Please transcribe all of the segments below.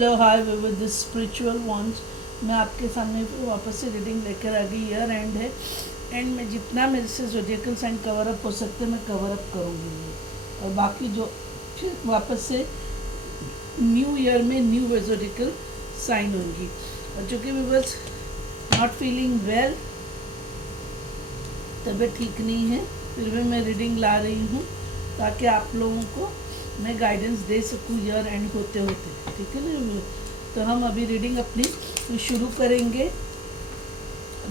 Hello hi with this spiritual ones. मैं आपके सामने फिर वापस से रीडिंग लेकर आ गई। ईयर एंड है, एंड में जितना मेरे से जोडियकल साइन कवर अप हो सकते मैं कवर अप करूँगी ये, और बाकी जो फिर वापस से न्यू ईयर में न्यू जोडियकल साइन होंगी। और चूँकि we was not feeling well, तबीयत ठीक नहीं है, फिर भी मैं रीडिंग ला रही हूँ ताकि आप लोगों को मैं गाइडेंस दे सकूँ ईयर एंड होते होते। ठीक है ना। तो हम अभी रीडिंग अपनी शुरू करेंगे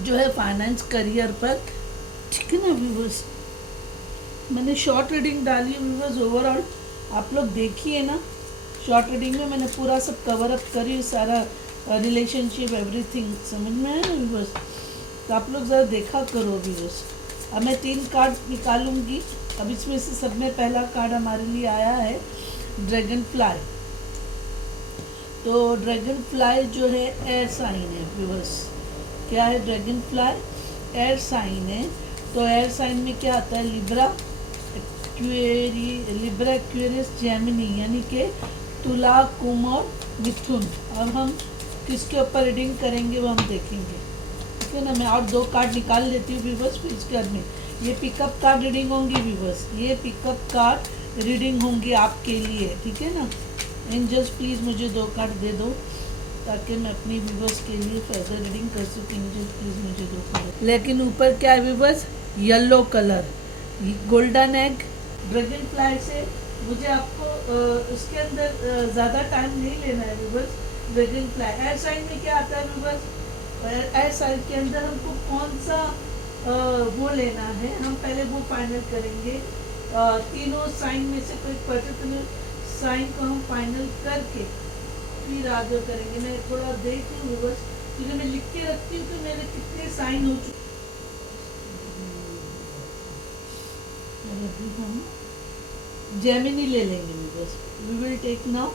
जो है फाइनेंस करियर पर। ठीक है ना व्यूवर्स, मैंने शॉर्ट रीडिंग डाली है व्यूवर्स। ओवरऑल आप लोग देखिए ना, शॉर्ट रीडिंग में मैंने पूरा सब कवर अप करी, सारा रिलेशनशिप एवरीथिंग समझ में है ना व्यूवर्स। तो आप लोग ज़रा देखा करो व्यूवर्स। अब मैं 3 कार्ड निकालूंगी। अब इसमें से सब में पहला कार्ड हमारे लिए आया है ड्रैगन फ्लाई। तो ड्रैगन फ्लाई जो है एयर साइन है व्यूवर्स। क्या है? ड्रैगन फ्लाई एयर साइन है। तो एयर साइन में क्या आता है? लिब्रा एक्वेरियस जेमिनी, यानी कि तुला, कुंभ और मिथुन। अब हम किसके ऊपर रीडिंग करेंगे वो हम देखेंगे। ठीक है ना। मैं और 2 कार्ड निकाल लेती हूँ व्यूवर्स। फिर इसके बाद में ये पिकअप कार्ड रीडिंग होंगी व्यूवर्स, ये पिकअप कार्ड रीडिंग होंगी आपके लिए। ठीक है ना। एंजल्स प्लीज़ मुझे 2 कार्ड दे दो ताकि मैं अपनी व्यूवर्स के लिए फर्दर रीडिंग कर सकूँ। एंजल्स प्लीज़ मुझे 2 कार्ड। लेकिन ऊपर क्या है viewers? Yellow colour, golden egg, dragon fly से मुझे आपको उसके अंदर ज़्यादा टाइम नहीं लेना है viewers. Dragon fly air sign में क्या आता है व्यूवर्स? एयर साइन के अंदर हमको कौन सा वो लेना है, हम पहले वो फाइनल करेंगे। तीनों साइन में से कोई पर्टिकुलर साइन को हम फाइनल करके फिर आगे करेंगे। मैं थोड़ा देख लूँ बस, क्योंकि मैं लिख के रखती हूँ कि मेरे कितने साइन हो चुके। अभी हम जेमिनी ले लेंगे बस। We will take now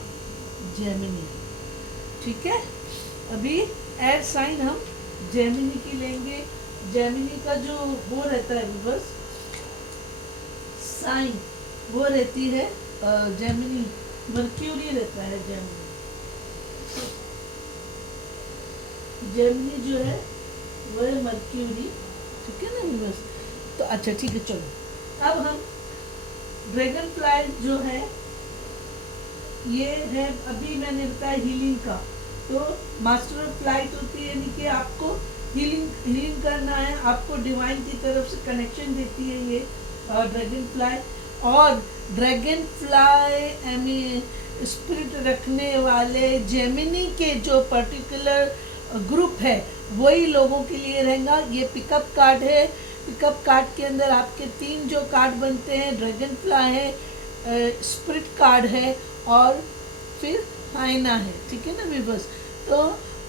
Gemini. ठीक है। अभी एयर साइन हम जेमिनी की लेंगे। जेमिनी का जो वो रहता है बस साइन, वो रहती है जेमिनी, मर्क्यूरी रहता है जेमिनी। जेमिनी जो है वो है मर्क्यूरी। ठीक है ना बस। तो अच्छा ठीक है, चलो अब हम ड्रैगन फ्लाई जो है ये है, अभी मैंने बताया हीलिंग का। तो मास्टर ऑफ फ्लाइट होती है, यानी कि आपको हीलिंग करना है, आपको डिवाइन की तरफ से कनेक्शन देती है ये ड्रैगन फ्लाई। और ड्रैगन फ्लाई स्पिरिट रखने वाले जेमिनी के जो पर्टिकुलर ग्रुप है वही लोगों के लिए रहेगा। ये पिकअप कार्ड है। पिकअप कार्ड के अंदर आपके 3 जो कार्ड बनते हैं, ड्रैगन फ्लाई है, स्पिरिट कार्ड है और फिर आईना है। ठीक है ना व्यूअर्स। तो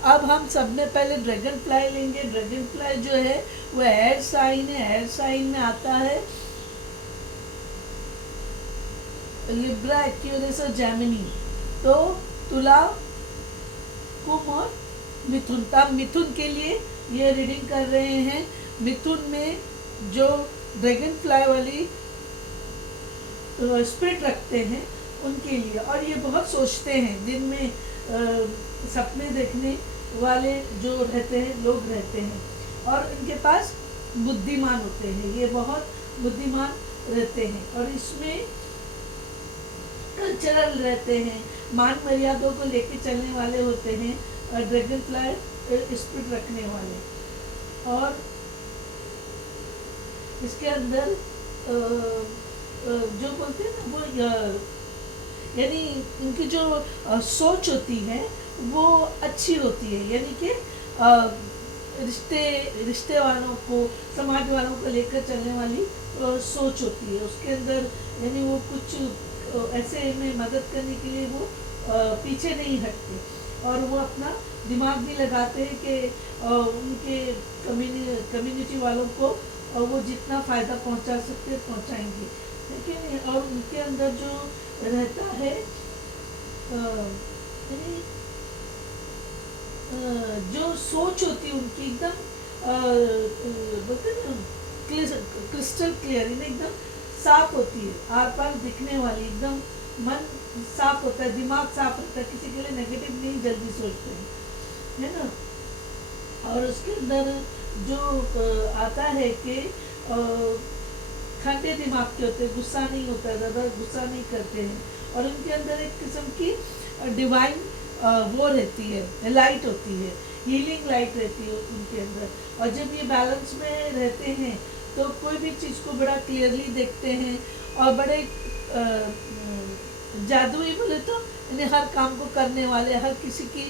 अब हम सब में पहले ड्रैगन फ्लाई लेंगे। ड्रैगन फ्लाई जो है वो एयर साइन है। एयर साइन में आता है लिब्रा, एक्वेरियस और जेमिनी। तो तुला, कुंभ और मिथुन। तब मिथुन के लिए ये रीडिंग कर रहे हैं। मिथुन में जो ड्रैगन फ्लाई वाली स्पिरिट रखते हैं उनके लिए। और ये बहुत सोचते हैं, दिन में सपने देखने वाले जो रहते हैं लोग रहते हैं, और इनके पास बुद्धिमान होते हैं। ये बहुत बुद्धिमान रहते हैं और इसमें कल्चरल रहते हैं, मान मर्यादों को लेके चलने वाले होते हैं ड्रैगन फ्लाई स्पिरिट रखने वाले। और इसके अंदर जो बोलते हैं ना वो यानी इनकी जो सोच होती है वो अच्छी होती है, यानी कि रिश्ते वालों को, समाज वालों को लेकर चलने वाली सोच होती है उसके अंदर। यानी वो कुछ ऐसे में मदद करने के लिए वो पीछे नहीं हटते, और वो अपना दिमाग भी लगाते हैं कि उनके कम्युनिटी वालों को वो जितना फ़ायदा पहुंचा सकते पहुंचाएंगे। लेकिन और उनके अंदर जो रहता है जो सोच होती है उनकी एकदम बोलते हैं ना क्रिस्टल क्लियर, एकदम साफ होती है, आर पार दिखने वाली, एकदम मन साफ होता है, दिमाग साफ रहता है, किसी के लिए नेगेटिव नहीं जल्दी सोचते हैं, है ना। और उसके अंदर जो आता है कि ठंडे दिमाग के होते हैं, गुस्सा नहीं होता है, ज़्यादा गुस्सा नहीं करते हैं, और उनके अंदर एक किस्म की डिवाइन वो रहती है, लाइट होती है, हीलिंग लाइट रहती है उनके अंदर। और जब ये बैलेंस में रहते हैं तो कोई भी चीज़ को बड़ा क्लियरली देखते हैं, और बड़े जादुई बोले तो इन्हें हर काम को करने वाले, हर किसी की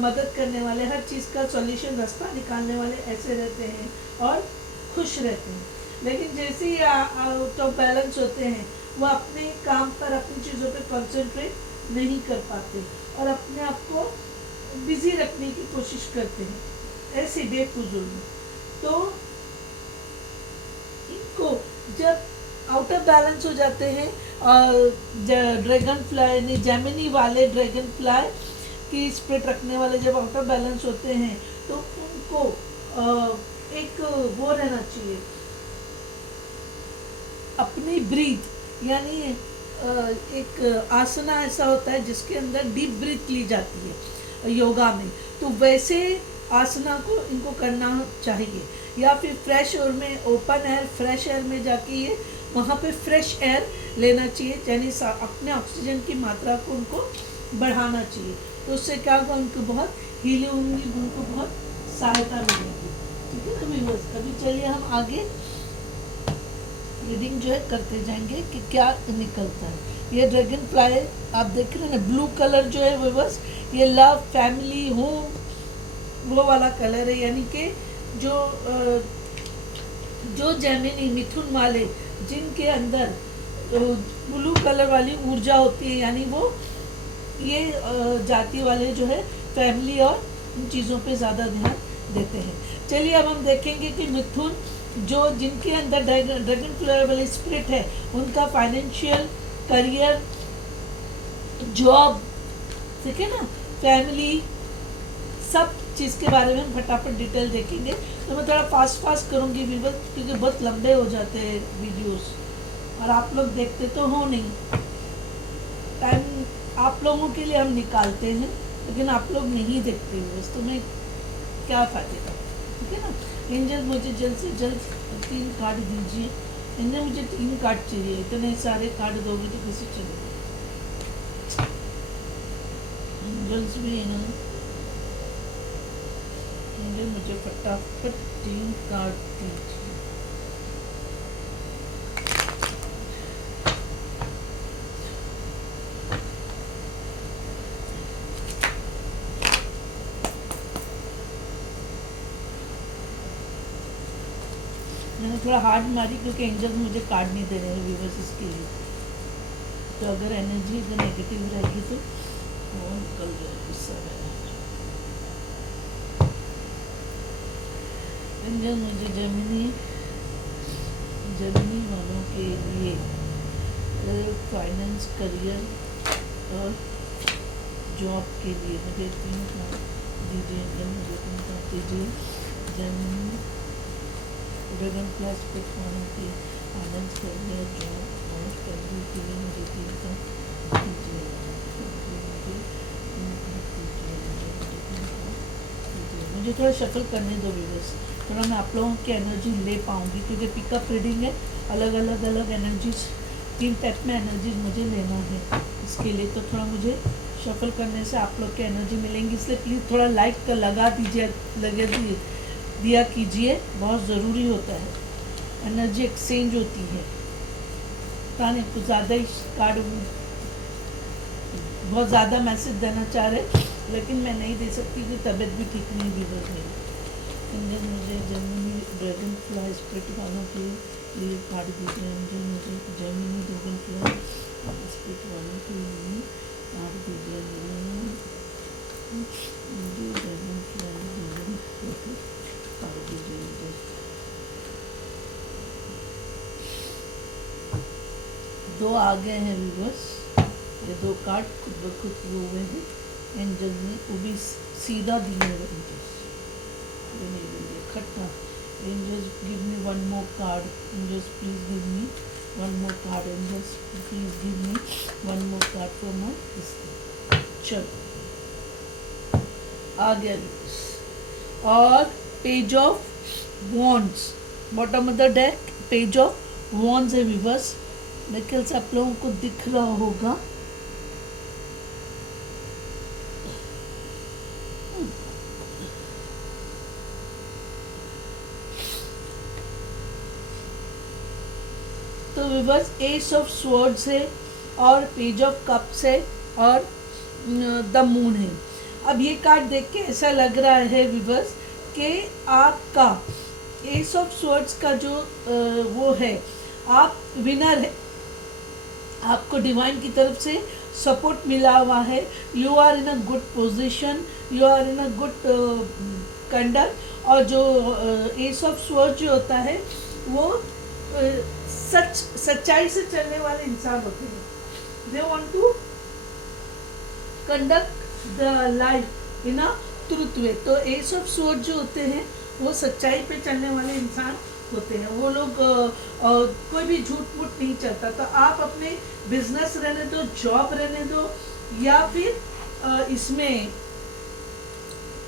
मदद करने वाले, हर चीज़ का सॉल्यूशन रास्ता निकालने वाले ऐसे रहते हैं और खुश रहते हैं। लेकिन जैसे ही आउट ऑफ बैलेंस होते हैं, वो अपने काम पर, अपनी चीज़ों पे कंसंट्रेट नहीं कर पाते और अपने आप को बिजी रखने की कोशिश करते हैं ऐसे बेफुजूल में। तो इनको जब आउट ऑफ बैलेंस हो जाते हैं, ड्रैगन फ्लाई ने जेमिनी वाले ड्रैगन फ्लाई की स्पिरिट रखने वाले जब आउट ऑफ बैलेंस होते हैं, तो उनको एक वो रहना चाहिए, अपनी ब्रीथ, यानी एक आसना ऐसा होता है जिसके अंदर डीप ब्रीथ ली जाती है योगा में, तो वैसे आसना को इनको करना चाहिए। या फिर फ्रेश एयर में, ओपन एयर, फ्रेश एयर में जाके ये वहाँ पे फ्रेश एयर लेना चाहिए, यानी अपने ऑक्सीजन की मात्रा को उनको बढ़ाना चाहिए। तो उससे क्या होगा, उनको बहुत हीलिंग होंगी, उनको बहुत सहायता मिलेगी। ठीक है ना व्यूअर्स, अभी चलिए हम आगे रीडिंग जो है करते जाएंगे कि क्या निकलता है। ये ड्रैगन फ्लाई आप देख रहे हैं ना, ब्लू कलर जो है व्यूअर्स, ये लव, फैमिली, होम वो वाला कलर है, यानी कि जो जेमिनी मिथुन वाले जिनके अंदर ब्लू कलर वाली ऊर्जा होती है, यानी वो ये जाति वाले जो है फैमिली और इन चीज़ों पे ज़्यादा ध्यान देते हैं। चलिए अब हम देखेंगे कि मिथुन जो जिनके अंदर ड्रैगन फ्लाई वाली स्पिरिट है, उनका फाइनेंशियल, करियर, जॉब, ठीक है ना, फैमिली, सब चीज़ के बारे में हम फटाफट डिटेल देखेंगे। तो मैं थोड़ा फास्ट करूँगी व्यूअर्स, क्योंकि बहुत लंबे हो जाते हैं वीडियोस और आप लोग देखते तो हो नहीं। टाइम आप लोगों के लिए हम निकालते हैं, लेकिन आप लोग नहीं देखते व्यूअर्स, तो मैं क्या फ़ायदे का, ठीक है ना। एंजल मुझे जल्द से जल्द 3 कार्ड दीजिए। एंजल मुझे 3 कार्ड चाहिए, इतने सारे कार्ड दोगे तो कैसे चलेगा। एंजल्स भी है ना, एंजल मुझे फटाफट 3 कार्ड दीजिए। मैंने थोड़ा हार्ड मारी क्योंकि एंजल्स मुझे कार्ड नहीं दे रहे हैं व्यूअर्स, इसके लिए। तो अगर एनर्जी इधर नेगेटिव रहेगी तो वो निकल जाएगी सारा। एंजल मुझे जेमिनी वालों के लिए फाइनेंस, करियर और जॉब के लिए मुझे 3 कार्ड दीजिए। एंजल मुझे 3 कार्ड दीजिए। जेमिनी ड्रैगन फ्लाई स्पिरिट वालों के फाइनेंस, करियर, जॉब और फैमिली के लिए मुझे 3 कार्ड दीजिए। मुझे थोड़ा शफल करने दो व्यूअर्स, थोड़ा मैं आप लोगों की एनर्जी ले पाऊँगी, क्योंकि पिकअप रीडिंग है, अलग अलग एनर्जीज, 3 टाइप में एनर्जीज मुझे लेना है इसके लिए। तो थोड़ा मुझे शफल करने से आप लोग की एनर्जी मिलेंगी, इसलिए प्लीज़ थोड़ा लाइक का लगा दीजिए, दिया कीजिए, बहुत ज़रूरी होता है, एनर्जी एक्सचेंज होती है। पता नहीं कुछ ज़्यादा ही कार्ड, बहुत ज़्यादा मैसेज देना चाह रहे, लेकिन मैं नहीं दे सकती क्योंकि तबीयत भी ठीक नहीं भी बस मेरी। मुझे जेमिनी ड्रैगन फ्लाई स्पिरिट वालों के लिए कार्ड दीजिए। मुझे जेमिनी ड्रैगन फ्लाई स्पिरिट वालों के लिए कार्ड दीजिए। मुझे ड्रैगन फ्लाई कार्ड दीजिए। दो आ गए हैं व्यूअर्स, ये 2 कार्ड खुद ब खुद किए हुए हैं एंजल ने, वो भी सीधा दिए हुए एंजल्स, ये नहीं देंगे खट्टा। Angels give me 1 more card, angels please give me one more card angels, please give me one more card for my this thing. चलो आ गया viewers. और page of wands bottom of the deck, page of wands है weavers. मेरे ख्याल से आप लोगों को दिख रहा होगा. तो विवर्स एस ऑफ स्वॉर्ड्स है और पेज ऑफ कप्स है और द मून है. अब ये कार्ड देख के ऐसा लग रहा है विवर्स कि आपका एस ऑफ स्वॉर्ड्स का जो वो है, आप विनर है. आपको डिवाइन की तरफ से सपोर्ट मिला हुआ है. You are in a good position, you are in a good conduct. और जो एस ऑफ स्वॉर्ड जो होता है वो सच्चाई से चलने वाले इंसान होते हैं. They want to conduct the life in a truth way. तो एस ऑफ स्वॉर्ड जो होते हैं वो सच्चाई पे चलने वाले इंसान होते हैं. वो लोग कोई भी झूठ मूठ नहीं चलता. तो आप अपने बिजनेस रहने दो, जॉब रहने दो, या फिर इसमें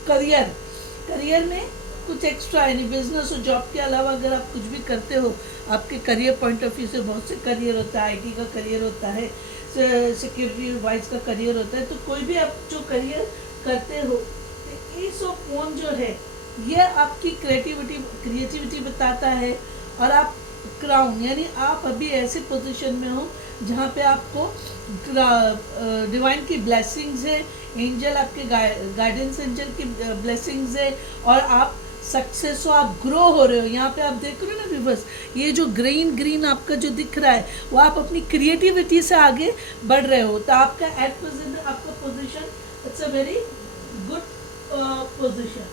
करियर में कुछ एक्स्ट्रा यानी बिजनेस और जॉब के अलावा अगर आप कुछ भी करते हो, आपके करियर पॉइंट ऑफ व्यू से बहुत से करियर होता है. आईटी का करियर होता है, सिक्योरिटी वाइज का करियर होता है. तो कोई भी आप जो करियर करते हो, एस ऑफ वॉन्ड जो है ये आपकी क्रिएटिविटी बताता है. और आप क्राउन यानी आप अभी ऐसे पोजीशन में हो जहाँ पे आपको डिवाइन की ब्लेसिंग्स है, एंजल आपके गाइडेंस एंजल की ब्लेसिंग्स है, और आप सक्सेस हो, आप ग्रो हो रहे हो. यहाँ पे आप देख रहे हो ना व्यूअर्स, ये जो ग्रीन आपका जो दिख रहा है वो आप अपनी क्रिएटिविटी से आगे बढ़ रहे हो. तो आपका एट प्रेजेंट आपका position it's a very good position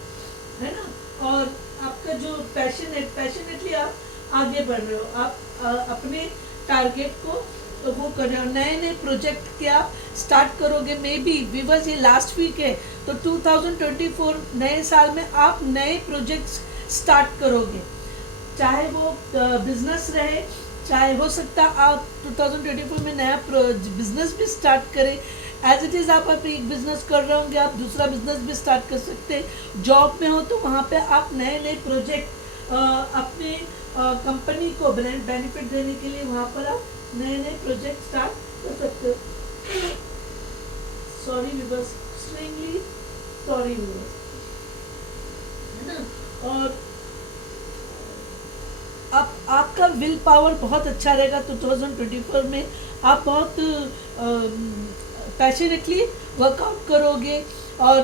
है ना. और आपका जो पैशनेटली आप आगे बढ़ रहे हो. आप अपने टारगेट को तो वो कर रहे हो. नए नए प्रोजेक्ट के आप स्टार्ट करोगे. मे बी व्यूअर्स ये लास्ट वीक है, तो 2024 नए साल में आप नए प्रोजेक्ट्स स्टार्ट करोगे. चाहे वो बिजनेस रहे, चाहे हो सकता आप 2024 में नया बिजनेस भी स्टार्ट करें. एज इट इज़ आप एक बिजनेस कर रहे होंगे, आप दूसरा बिजनेस भी स्टार्ट कर सकते हैं. जॉब में हो तो वहाँ पे आप नए नए प्रोजेक्ट अपने कंपनी को बेनिफिट देने के लिए वहाँ पर आप नए नए प्रोजेक्ट स्टार्ट कर सकते हो. Sorry viewers, extremely sorry viewers, है ना. और आपका विल पावर बहुत अच्छा रहेगा. 2024 में आप बहुत पैशनेटली वर्कआउट करोगे. और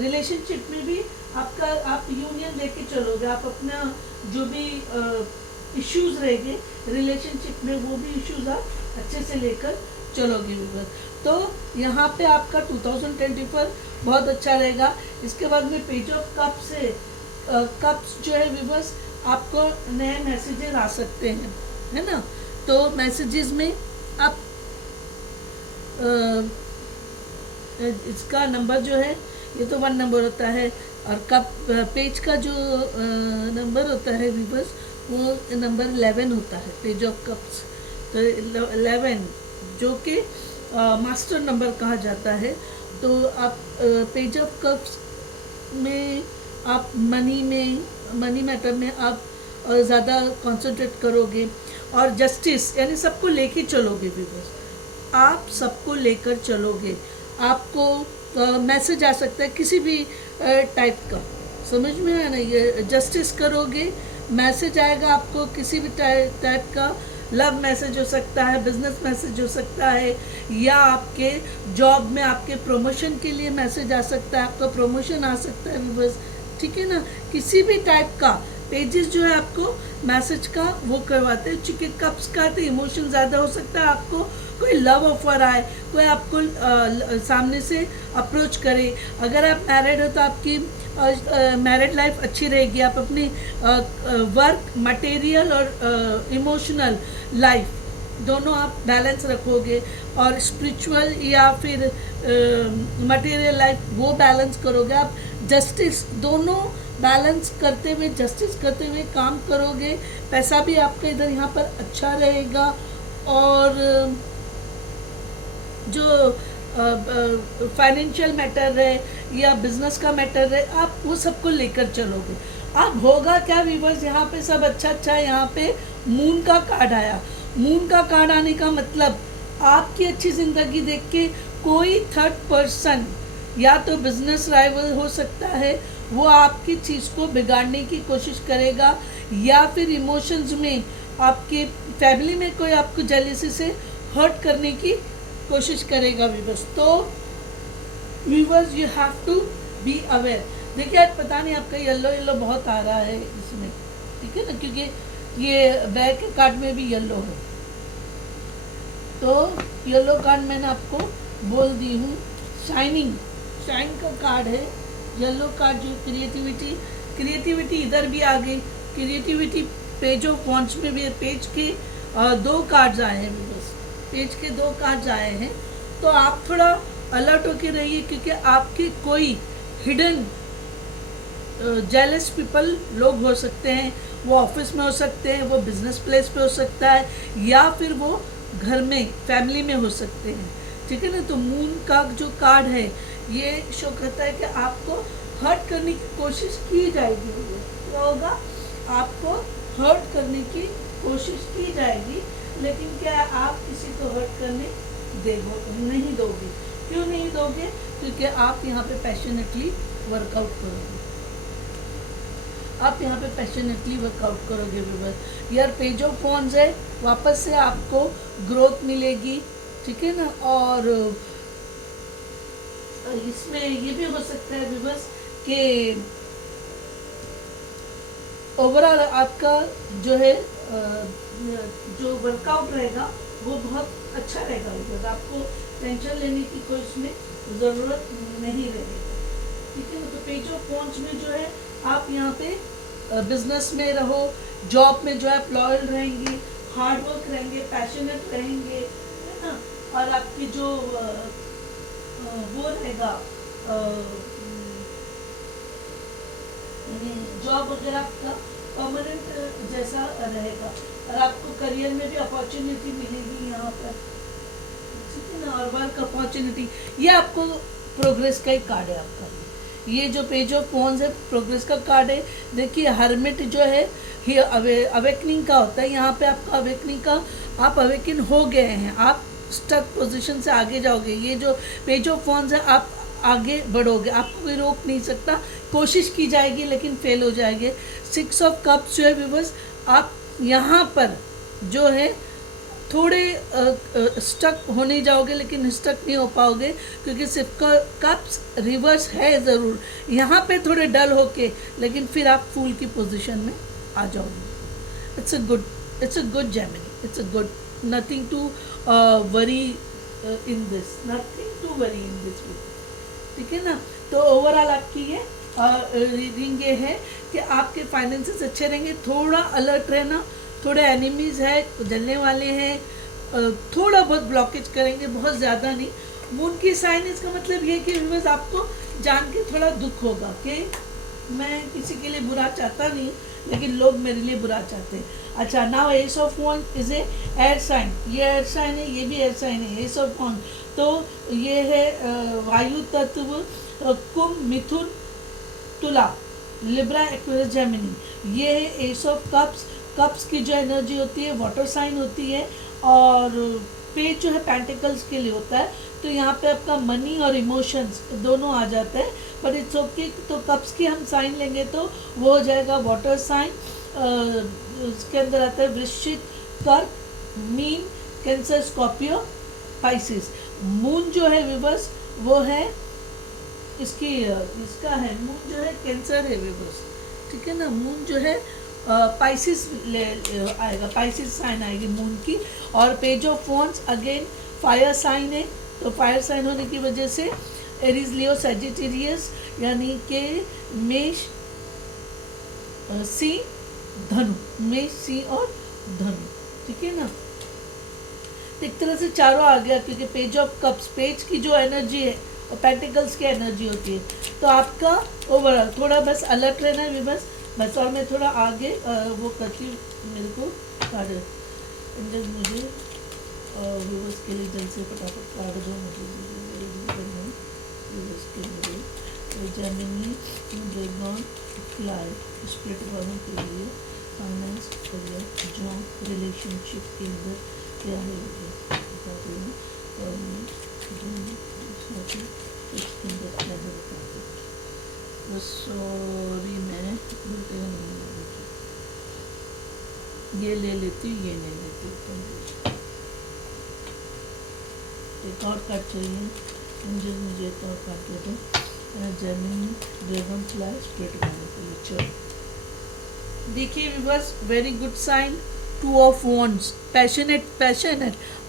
रिलेशनशिप में भी आप यूनियन लेके चलोगे. आप अपना जो भी इश्यूज रहेंगे रिलेशनशिप में, वो भी इश्यूज आप अच्छे से लेकर चलोगे व्यूअर्स. तो यहाँ पे आपका 2024 बहुत अच्छा रहेगा. इसके बाद में पेज ऑफ कप्स है. कप्स जो है व्यूअर्स, आपको नए मैसेजेस आ सकते हैं, है ना. तो मैसेजेस में आप इसका नंबर जो है ये तो 1 नंबर होता है. और कप पेज का जो नंबर होता है व्यूअर्स, वो नंबर 11 होता है, पेज ऑफ कप्स. तो 11 जो कि मास्टर नंबर कहा जाता है. तो आप पेज ऑफ कप्स में आप मनी मैटर में आप ज़्यादा कंसंट्रेट करोगे. और जस्टिस यानी सबको लेके चलोगे व्यूअर्स, आप सबको लेकर चलोगे. आपको मैसेज आ सकता है किसी भी टाइप का, समझ में आया ना. ये जस्टिस करोगे, मैसेज आएगा आपको किसी भी टाइप का. लव मैसेज हो सकता है, बिजनेस मैसेज हो सकता है, या आपके जॉब में आपके प्रमोशन के लिए मैसेज आ सकता है, आपका प्रमोशन आ सकता है व्यूअर्स. ठीक है ना. किसी भी टाइप का पेजेस जो है आपको मैसेज का वो करवाते हैं. चूँकि कप्स का तो इमोशन ज़्यादा हो सकता है. आपको कोई लव ऑफर आए, कोई आपको सामने से अप्रोच करे. अगर आप मैरिड हो तो आपकी मैरिड लाइफ अच्छी रहेगी. आप अपनी वर्क, मटेरियल और इमोशनल लाइफ दोनों आप बैलेंस रखोगे. और स्पिरिचुअल या फिर मटेरियल लाइफ वो बैलेंस करोगे. आप जस्टिस दोनों बैलेंस करते हुए, जस्टिस करते हुए काम करोगे, पैसा भी आपका इधर यहाँ पर अच्छा रहेगा। और जो फाइनेंशियल मैटर है या बिजनेस का मैटर है, आप वो सबको लेकर चलोगे। अब होगा क्या व्यूवर्स, यहाँ पे सब अच्छा अच्छा है। यहाँ पे मून का कार्ड आया। मून का कार्ड आने का मतलब आपकी अच्छी ज़िंदगी देख के कोई थर्ड पर्सन या तो बिजनेस राइवल हो सकता है, वो आपकी चीज़ को बिगाड़ने की कोशिश करेगा, या फिर इमोशंस में आपके फैमिली में कोई आपको जेलसी से हर्ट करने की कोशिश करेगा व्यूवर्स। तो viewers you have to be aware. देखिए आज पता नहीं आपका येलो येलो बहुत आ रहा है इसमें, ठीक है ना, क्योंकि ये बैक के कार्ड में भी येलो है। तो येलो कार्ड मैंने आपको बोल दी हूँ। शाइन का कार्ड है येलो कार्ड, जो क्रिएटिविटी इधर भी आ गई। क्रिएटिविटी पेज ऑफ वॉन्ड्स में भी पेज के 2 कार्ड्स आए हैं बस, पेज के 2 कार्ड्स आए हैं। तो आप थोड़ा अलर्ट होके रहिए, क्योंकि आपके कोई हिडन जेलस पीपल लोग हो सकते हैं। वो ऑफिस में हो सकते हैं, वो बिजनेस प्लेस पे हो सकता है, या फिर वो घर में फैमिली में हो सकते हैं, ठीक है ना। तो मून का जो कार्ड है ये शो करता है कि आपको हर्ट करने की कोशिश की जाएगी। क्या होगा, आपको हर्ट करने की कोशिश की जाएगी, लेकिन क्या आप किसी को हर्ट करने नहीं दोगे। क्यों नहीं दोगे, क्योंकि आप यहाँ पे पैशनेटली वर्कआउट करोगे। आप यहाँ पे पैशनेटली वर्कआउट करोगे व्यूअर्स। यार पेज ऑफ वॉन्ड्स है, वापस से आपको ग्रोथ मिलेगी, ठीक है ना। और इसमें ये भी हो सकता है व्यूअर्स कि ओवरऑल आपका जो है जो वर्कआउट रहेगा वो बहुत अच्छा रहेगा व्यूअर्स। आपको टेंशन लेने की कोई इसमें ज़रूरत नहीं रहेगी, ठीक है ना। तो पेज ऑफ वॉन्ड्स में जो है आप यहाँ पे बिजनेस में रहो, जॉब में जो है लॉयल रहेंगे, हार्ड वर्क रहेंगे, पैशनेट रहेंगे, है ना। और आपकी जो वो रहेगा जॉब वगैरह आपका परमानेंट जैसा रहेगा, और आपको करियर में भी अपॉर्चुनिटी मिलेगी यहाँ पर, ठीक है ना। और वर्क अपॉर्चुनिटी, ये आपको प्रोग्रेस का ही कार्ड है आपका। ये जो पेज ऑफ वॉन्ड्स है प्रोग्रेस का कार्ड है। देखिए हर्मिट जो है ये अवेकनिंग का होता है। यहाँ पे आपका अवेकनिंग का, आप अवेकन हो गए हैं, आप स्टक पोजीशन से आगे जाओगे। ये जो पेज ऑफ वॉन्ड्स है आप आगे बढ़ोगे, आपको कोई रोक नहीं सकता। कोशिश की जाएगी लेकिन फेल हो जाएंगे। 6 ऑफ कप्स जो है व्यूअर्स, आप यहाँ पर जो है थोड़े स्टक होने जाओगे, लेकिन स्टक नहीं हो पाओगे, क्योंकि सिर्फ कप्स रिवर्स है ज़रूर। यहाँ पे थोड़े डल होके, लेकिन फिर आप फूल की पोजीशन में आ जाओगे। It's a good Gemini, it's a good, nothing to worry in this, ठीक है ना। तो ओवरऑल आपकी ये रीडिंग ये है कि आपके फाइनेंसेस अच्छे रहेंगे। थोड़ा अलर्ट रहना, थोड़े एनिमीज है, जलने वाले हैं, थोड़ा बहुत ब्लॉकेज करेंगे, बहुत ज़्यादा नहीं। मून की साइन, इसका मतलब ये कि व्यूअर्स आपको जान के थोड़ा दुख होगा कि मैं किसी के लिए बुरा चाहता नहीं, लेकिन लोग मेरे लिए बुरा चाहते हैं। अच्छा, now ace of wand is a air sign, ये एयर साइन है, ये भी एयर साइन है, एस ऑफ वॉन्ड। तो ये है वायु तत्व, कुंभ, मिथुन, तुला, लिब्रा, एक्वेरियस, जेमिनी। ये है एस ऑफ कप्स। कप्स की जो एनर्जी होती है वाटर साइन होती है, और पेज जो है पेंटिकल्स के लिए होता है। तो यहाँ पे आपका मनी और इमोशंस दोनों आ जाते हैं, बट इट्स ओके। तो कप्स की हम साइन लेंगे तो वो हो जाएगा वाटर साइन। उसके अंदर आता है वृश्चिक, कर्क, mean, cancer, Scorpio, Pisces. Moon जो है व्यूअर्स वो है इसका है, मून जो है कैंसर है व्यूअर्स, ठीक है ना। मून जो है पाइसिस आएगा, पाइसिस साइन आएगी मून की। और page of wands again fire sign है, तो फायर साइन होने की वजह से एरीज, लियो, सजिटेरियस, यानी कि मेष, सिंह, धनु, मेष, सिंह और धनु, ठीक है ना। एक तरह से चारों आ गया, क्योंकि पेज ऑफ कप्स, पेज की जो एनर्जी है पेंटिकल्स की एनर्जी होती है। तो आपका ओवरऑल थोड़ा बस अलर्ट रहना है बस। और मैं थोड़ा आगे वो करती हूँ, मेरे को कार्ड मुझे व्यूवर्स के लिए जल्द से फटाफट कार्ड दो मुझे व्यूवर्स के लिए। जेमिनी ड्रैगन फ्लाई स्प्लिट वालों के लिए फाइनेंस करियर जॉब रिलेशनशिप के अंदर क्या है सॉरी मैं ये ले लेती हूँ, ये नहीं लेती हूँ। एक और कार्ड चाहिए मुझे एक और कार्ड दे दो। जेमिनी ड्रैगन फ्लाई स्प्लिट वालों के लिए। चलो देखिए viewers, very good sign, 2 of wands. Passionate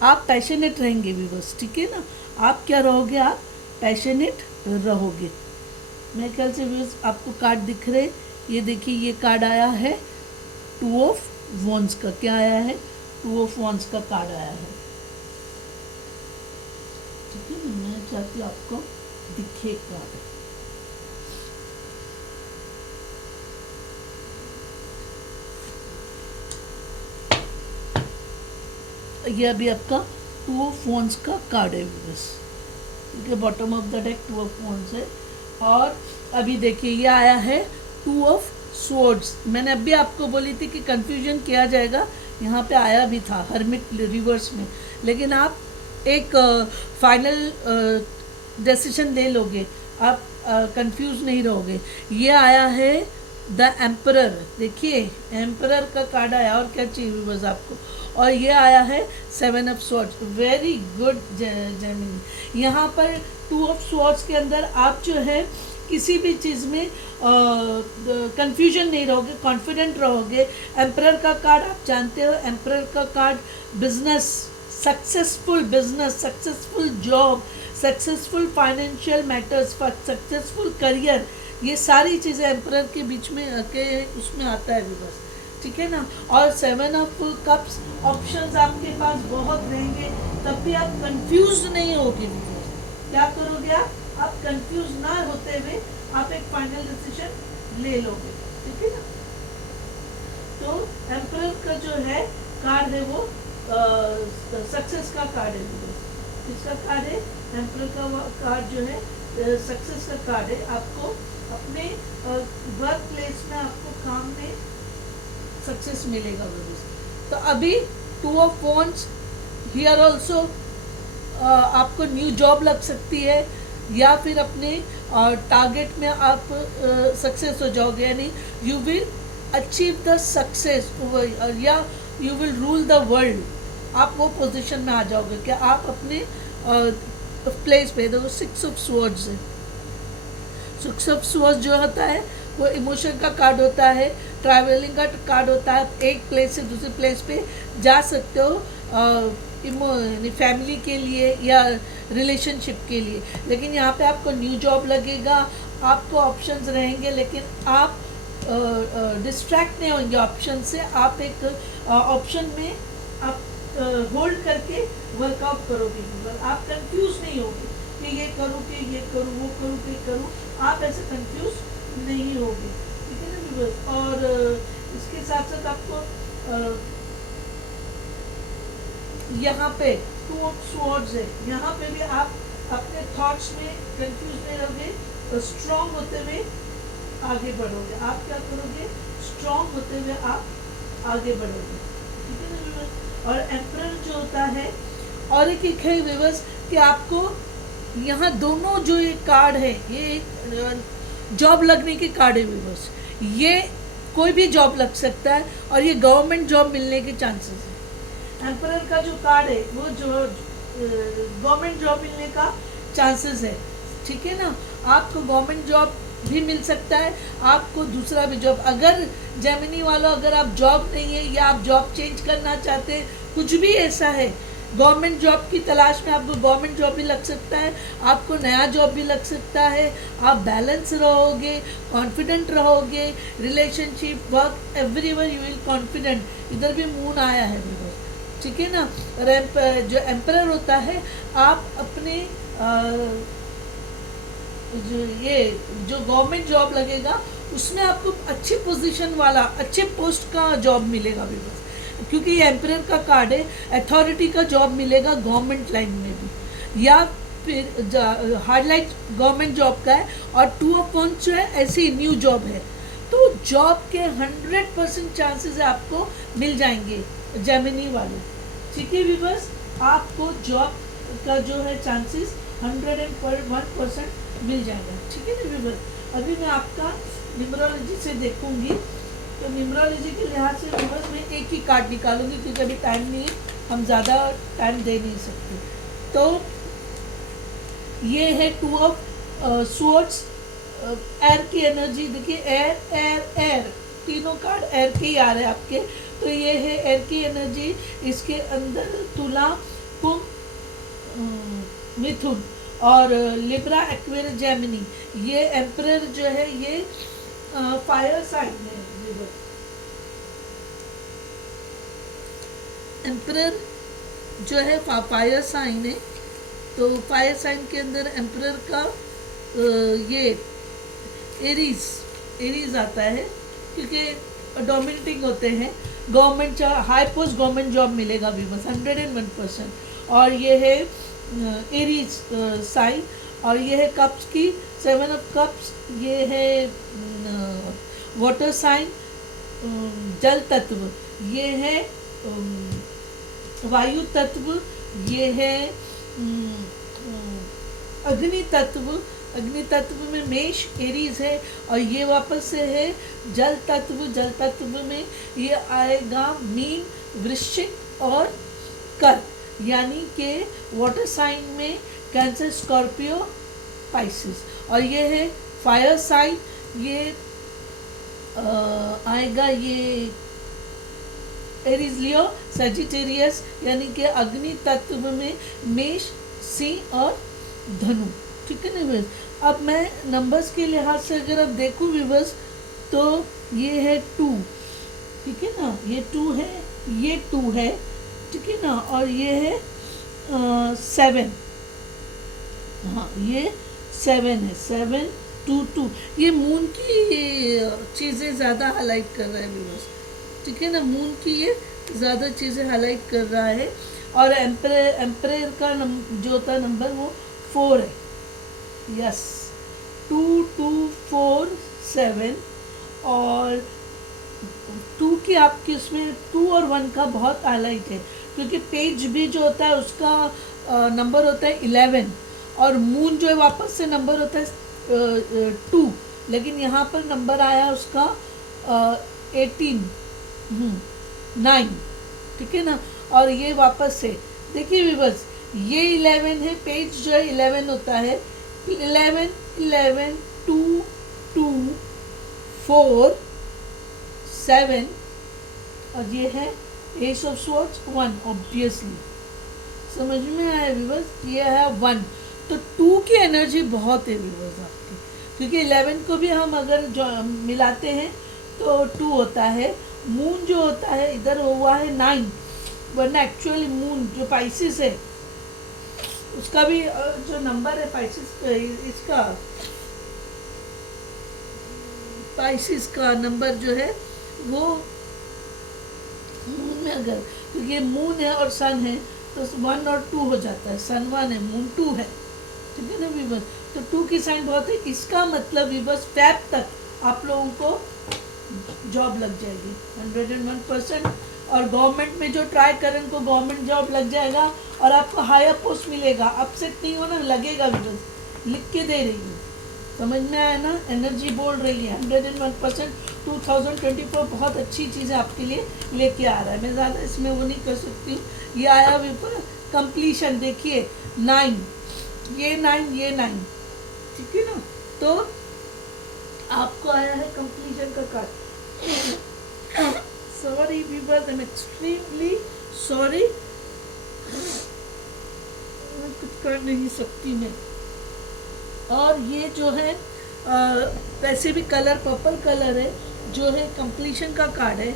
आप पैशनेट रहेंगे व्यूअर्स, ठीक है ना। आप क्या रहोगे, आप पैशनेट रहोगे। मेरे ख्याल से व्यूअर्स आपको कार्ड दिख रहे, ये देखिए ये कार्ड आया है 2 ऑफ वॉन्ड्स का। क्या आया है, 2 ऑफ वॉन्ड्स का कार्ड आया है, ठीक है। मैं चाहती हूँ आपको दिखे कार्ड। ये अभी आपका 2 ऑफ वॉन्ड्स का कार्ड है बस, ठीक है। Bottom of the deck 2 of wands है। और अभी देखिए ये आया है 2 ऑफ स्वॉर्ड्स। मैंने अभी आपको बोली थी कि कंफ्यूजन किया जाएगा, यहाँ पे आया भी था हर्मिट रिवर्स में, लेकिन आप एक फाइनल डिसीजन ले लोगे, आप कंफ्यूज नहीं रहोगे। ये आया है द एम्परर, देखिए एम्परर का कार्ड आया, और क्या चाहिए बस आपको। और ये आया है 7 of swords. Very good Gemini. यहाँ पर 2 ऑफ स्वॉर्ड्स के अंदर आप जो है किसी भी चीज़ में कंफ्यूजन नहीं रहोगे, कॉन्फिडेंट रहोगे। एम्परर का कार्ड आप जानते हो, एम्परर का card business, successful business, successful job, successful financial matters, successful career, ये सारी चीज़ें एम्परर के बीच में के उसमें आता है बस, ठीक है ना। और 7 ऑफ कप्स, ऑप्शंस आपके पास बहुत रहेंगे, तब भी आप कंफ्यूज नहीं होगे। क्या करोगे आप कंफ्यूज ना होते हुए आप एक फाइनल डिसीजन ले लोगे, ठीक है ना। तो एम्परर का जो है कार्ड है वो सक्सेस का कार्ड है, इसका कार्ड है एम्परर का कार्ड जो है सक्सेस का कार्ड है। आपको अपने वर्क प्लेस में, आपको काम में सक्सेस मिलेगा व्यूअर्स। तो अभी 2 ऑफ वॉन्ड्स हियर ऑल्सो, आपको न्यू जॉब लग सकती है, या फिर अपने टारगेट में आप सक्सेस हो जाओगे, यानी you will achieve the success, या you will rule the world. आप वो पोजीशन में आ जाओगे कि आप अपने प्लेस पे। देखो 6 ऑफ स्वॉर्ड्स है। 6 ऑफ स्वॉर्ड्स जो होता है वो इमोशन का कार्ड होता है, ट्रैवलिंग का कार्ड होता है। एक प्लेस से दूसरे प्लेस पे जा सकते हो, फैमिली के लिए या रिलेशनशिप के लिए। लेकिन यहाँ पे आपको न्यू जॉब लगेगा, आपको ऑप्शंस रहेंगे, लेकिन आप डिस्ट्रैक्ट नहीं होंगे ऑप्शन से। आप एक ऑप्शन में आप होल्ड करके वर्कआउट करोगे, आप कंफ्यूज नहीं होगे कि ये करूँ कि ये करूँ, वो करूँ कि करूँ, आप ऐसे कंफ्यूज नहीं होगे, ठीक है ना। और इसके साथ साथ आपको यहाँ पे 2 ऑफ स्वॉर्ड्स है, यहाँ पे भी आप अपने थॉट्स में कंफ्यूज नहीं रहोगे, तो स्ट्रॉन्ग होते हुए आगे बढ़ोगे। आप क्या करोगे, स्ट्रॉन्ग होते हुए आप आगे बढ़ोगे, ठीक है ना। और एम्परर जो होता है, और एक है व्यूअर्स कि आपको यहाँ दोनों जो ये कार्ड है, ये जॉब लगने की कार्ड है व्यूअर्स। ये कोई भी जॉब लग सकता है, और ये गवर्नमेंट जॉब मिलने के चांसेस है। एम्परर का जो कार्ड है वो जो गवर्नमेंट जॉब मिलने का चांसेस है, ठीक है ना। आपको गवर्नमेंट जॉब भी मिल सकता है, आपको दूसरा भी जॉब। अगर जेमिनी वालों, अगर आप जॉब नहीं है या आप जॉब चेंज करना चाहते हैं, कुछ भी ऐसा है, गवर्नमेंट जॉब की तलाश में आपको गवर्नमेंट जॉब भी लग सकता है, आपको नया जॉब भी लग सकता है। आप बैलेंस रहोगे, कॉन्फिडेंट रहोगे, relationship, work, everywhere you will confident. इधर भी मून आया है मेरे, ठीक है ना। जो एम्परर होता है, आप अपने जो गवर्नमेंट जॉब लगेगा उसमें आपको अच्छी पोजीशन वाला अच्छे पोस्ट का जॉब मिलेगा वीवर्स, क्योंकि ये एम्परर का कार्ड है। अथॉरिटी का जॉब मिलेगा गवर्नमेंट लाइन में भी, या फिर हाईलाइट गवर्नमेंट जॉब का है, और 2 ऑफ वंस जो है ऐसी न्यू जॉब है। तो जॉब के 100% चांसेस आपको मिल जाएंगे जेमिनी वाले, ठीक है वीवर्स। आपको जॉब का जो है चांसेस 101% मिल जाएगा, ठीक है ना वीवर्स। अभी मैं आपका न्यूमरोलॉजी से देखूंगी, तो न्यूमरोलॉजी के लिहाज से वीवर्स मैं एक ही कार्ड निकालूंगी, क्योंकि अभी टाइम नहीं है, हम ज़्यादा टाइम दे नहीं सकते। तो ये है 2 ऑफ स्वॉर्ड्स, एयर की एनर्जी देखिए, एयर एयर एयर, तीनों कार्ड एयर के ही आ रहे हैं आपके। तो ये है एयर की एनर्जी, इसके अंदर तुला, कुंभ, मिथुन और लिब्रा, एक्वेरियस, जेमिनी। ये एम्परर जो है ये फायर साइन है। एम्परर जो है फायर साइन है, तो फायर साइन के अंदर एम्परर का ये एरीज आता है, क्योंकि डोमिनेटिंग होते हैं। Government high post government job मिलेगा भी बस 101%। और ये है एरीज साइन, और ये है कप्स की 7 ऑफ कप्स, ये है वाटर साइन, जल तत्व, ये है वायु तत्व, ये है अग्नि तत्व। अग्नि तत्व में मेष एरीज है, और ये वापस से है जल तत्व। जल तत्व में ये आएगा मीन, वृश्चिक और कर्क, यानी कि वाटर साइन में कैंसर, स्कॉर्पियो, पाइसिस। और ये है फायर साइन, ये आएगा ये एरीज, लियो, सजिटेरियस, यानी कि अग्नि तत्व में मेष, सिंह और धनु, ठीक है ना व्यूअर्स। अब मैं नंबर्स के लिहाज से अगर आप देखूं व्यूअर्स, तो ये है 2, ठीक है ना, ये 2 है, ये 2 है, ठीक है ना, और ये है 7, हाँ ये 7 है, 7 2 2। ये मून की चीज़ें ज़्यादा हाईलाइट कर रहा है व्यूअर्स, ठीक है ना, मून की ये ज़्यादा चीज़ें हाईलाइट कर रहा है। और एम्परर का जो होता है नंबर वो 4 है, यस, 2 2 4 7। और 2 की आपकी उसमें 2 और 1 का बहुत हाईलाइट है, क्योंकि पेज भी जो होता है उसका नंबर होता है 11, और मून जो है वापस से नंबर होता है 2, लेकिन यहाँ पर नंबर आया उसका 18 9, ठीक है ना। और ये वापस से देखिए व्यूअर्स, ये 11 है, पेज जो है 11 होता है, 11 11 2 2 4 7, और ये है एस ऑफ स्वॉर्ड्स 1, ऑब्वियसली समझ में आया व्यूअर्स, ये है 1। तो 2 की एनर्जी बहुत है व्यूअर्स आपकी, क्योंकि 11 को भी हम अगर जो मिलाते हैं तो 2 होता है। मून जो होता है इधर हुआ है 9, वरना एक्चुअली मून जो पाइसिस है उसका भी जो नंबर है पाइसिस का नंबर जो है वो मून में, अगर क्योंकि ये मून है और सन है तो 1 और 2 हो जाता है, सन 1 है, मून 2 है, ठीक है ना वीवर्स। तो 2 की साइन बहुत है, इसका मतलब वीवर्स फैब तक आप लोगों को जॉब लग जाएगी 101%। और गवर्नमेंट में जो ट्राई करें उनको गवर्नमेंट जॉब लग जाएगा, और आपको हायर पोस्ट मिलेगा। अपसेट नहीं होना, लगेगा वीवर्स, लिख के दे रही हूँ, समझ में आया ना, एनर्जी बोल रही है 101%। 2024 बहुत अच्छी चीज़ है आपके लिए लेके आ रहा है, मैं ज़्यादा इसमें वो नहीं कर सकती हूँ। ये आया वीवर कंप्लीशन, देखिए 9, ये 9, ये 9, ठीक है ना। तो आपको आया है कंप्लीशन का card. Sorry viewers, I am extremely sorry, कुछ कर नहीं सकती मैं। और ये जो है वैसे भी कलर पर्पल कलर है, जो है कंप्लीशन का कार्ड है।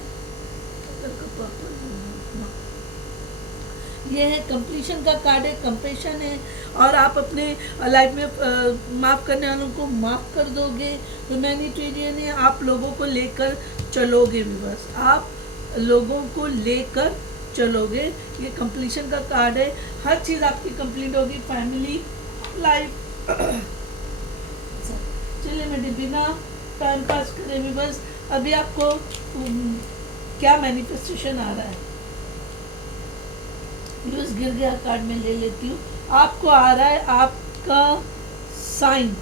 ये है कंप्लीशन का कार्ड है, कंपेशन है, और आप अपने लाइफ में माफ़ करने वालों को माफ़ कर दोगे। ह्यूमैनिटेरियन है, आप लोगों को लेकर चलोगे व्यूअर्स, आप लोगों को लेकर चलोगे। ये कंप्लीशन का कार्ड है, हर चीज़ आपकी कंप्लीट होगी, फैमिली लाइफ। चलिए मैं बिना टाइम पास करे व्यूअर्स, अभी आपको क्या मैनिफेस्टेशन आ रहा है यूज गिर गया कार्ड में ले लेती हूँ। आपको आ रहा है आपका साइन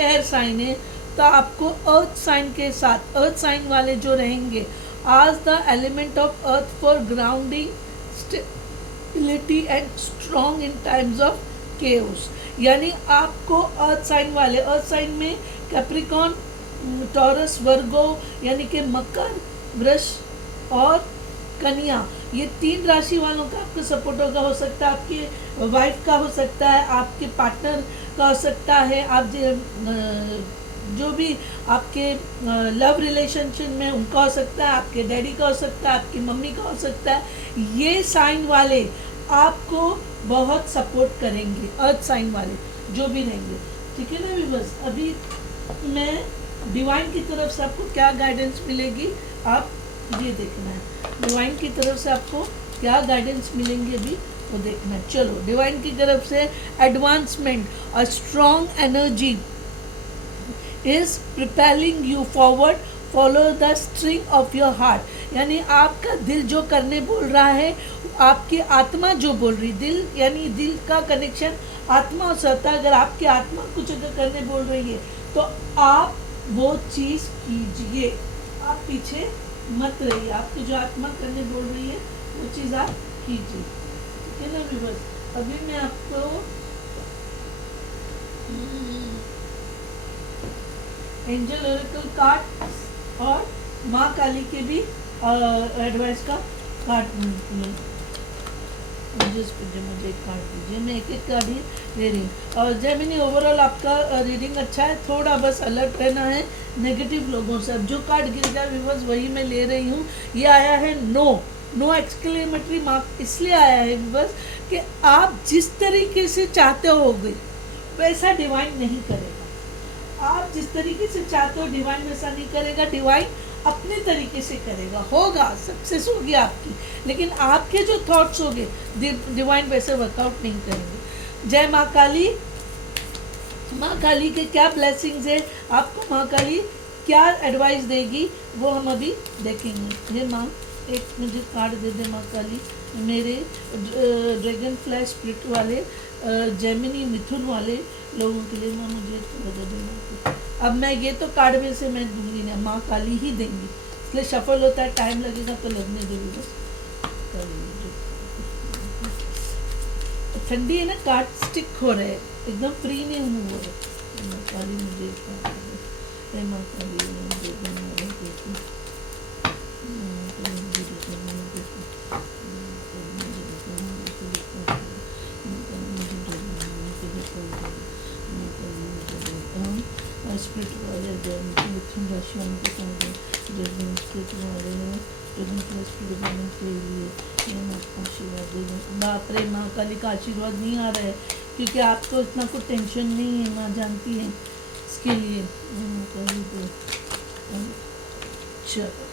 एयर साइन है, तो आपको अर्थ साइन के साथ, अर्थ साइन वाले जो रहेंगे, आज the element of earth for grounding stability and strong in times of chaos. यानी आपको अर्थ साइन वाले, अर्थ साइन में कैप्रिकॉन, टॉरस, वर्गो यानी कि मकर, वृष और कन्या, ये 3 राशि वालों का आपको सपोर्ट होगा। हो सकता है आपके वाइफ का, हो सकता है आपके पार्टनर का, हो सकता है आप जो भी आपके लव रिलेशनशिप में उनका हो सकता है, आपके डैडी का हो सकता है, आपकी मम्मी का हो सकता है। ये साइन वाले आपको बहुत सपोर्ट करेंगे, अर्थ साइन वाले जो भी रहेंगे, ठीक है ना व्यूअर्स। अभी मैं डिवाइन की तरफ से आपको क्या गाइडेंस मिलेगी, आप ये देखना है। डिवाइन की तरफ से आपको क्या गाइडेंस मिलेंगे अभी वो देखना है। चलो, डिवाइन की तरफ से advancement, a strong energy is propelling you forward, follow the string of your heart. यानी आपका दिल जो करने बोल रहा है, आपकी आत्मा जो बोल रही, दिल यानी दिल का कनेक्शन आत्मा से होता है। अगर आपकी आत्मा कुछ अगर करने बोल रही है तो आप वो चीज़ कीजिए, आप पीछे मत रहिए। आपकी जो आत्मा करने बोल रही है वो चीज़ आप कीजिए, ठीक है ना व्यूअर्स। अभी मैं आपको एंजल ओरेकल कार्ड और माँ काली के भी एडवाइस का कार्ड मुझे एक कार्ड दीजिए, मैं एक कार्ड ही ले रही हूँ। और जेमिनी ओवरऑल आपका रीडिंग अच्छा है, थोड़ा बस अलर्ट रहना है नेगेटिव लोगों से। अब जो कार्ड गिर जाए व्यूअर्स वही मैं ले रही हूँ। ये आया है नो एक्सक्लेमेटरी मार्क, इसलिए आया है व्यूअर्स कि आप जिस तरीके से चाहते होगे वैसा डिवाइन नहीं करेगा। आप जिस तरीके से चाहते हो डिवाइन वैसा नहीं करेगा, डिवाइन अपने तरीके से करेगा, होगा, सक्सेस होगी आपकी, लेकिन आपके जो थॉट्स होंगे डिवाइन वैसे वर्कआउट नहीं करेंगे। जय माँ काली। माँ काली के क्या ब्लेसिंग्स है, आपको माँ काली क्या एडवाइस देगी वो हम अभी देखेंगे। हे माँ, एक मुझे कार्ड दे दे माँ काली, मेरे ड्रैगन फ्लैश स्प्लिट वाले, जेमिनी मिथुन वाले लोगों के लिए। माँ मुझे बता देना। अब मैं ये तो कार्ड में से मैं दूंगी ना, माँ काली ही देंगी, इसलिए शफल होता है, टाइम लगेगा तो लगने देगी बस। ठंडी है ना, कार्ड स्टिक हो रहे हैं, एकदम फ्री नहीं हूँ हो रहे। माँ काली मुझे माँ काली स्प्लिट वाले मिथुन राशि वालों को स्प्लिट वाले हैं स्प्लिट वाले के लिए आशीर्वाद दे दें। बाप रे, माँ काली का आशीर्वाद नहीं आ रहा है क्योंकि आपको इतना कुछ टेंशन नहीं है, माँ जानती है इसके लिए। चलो,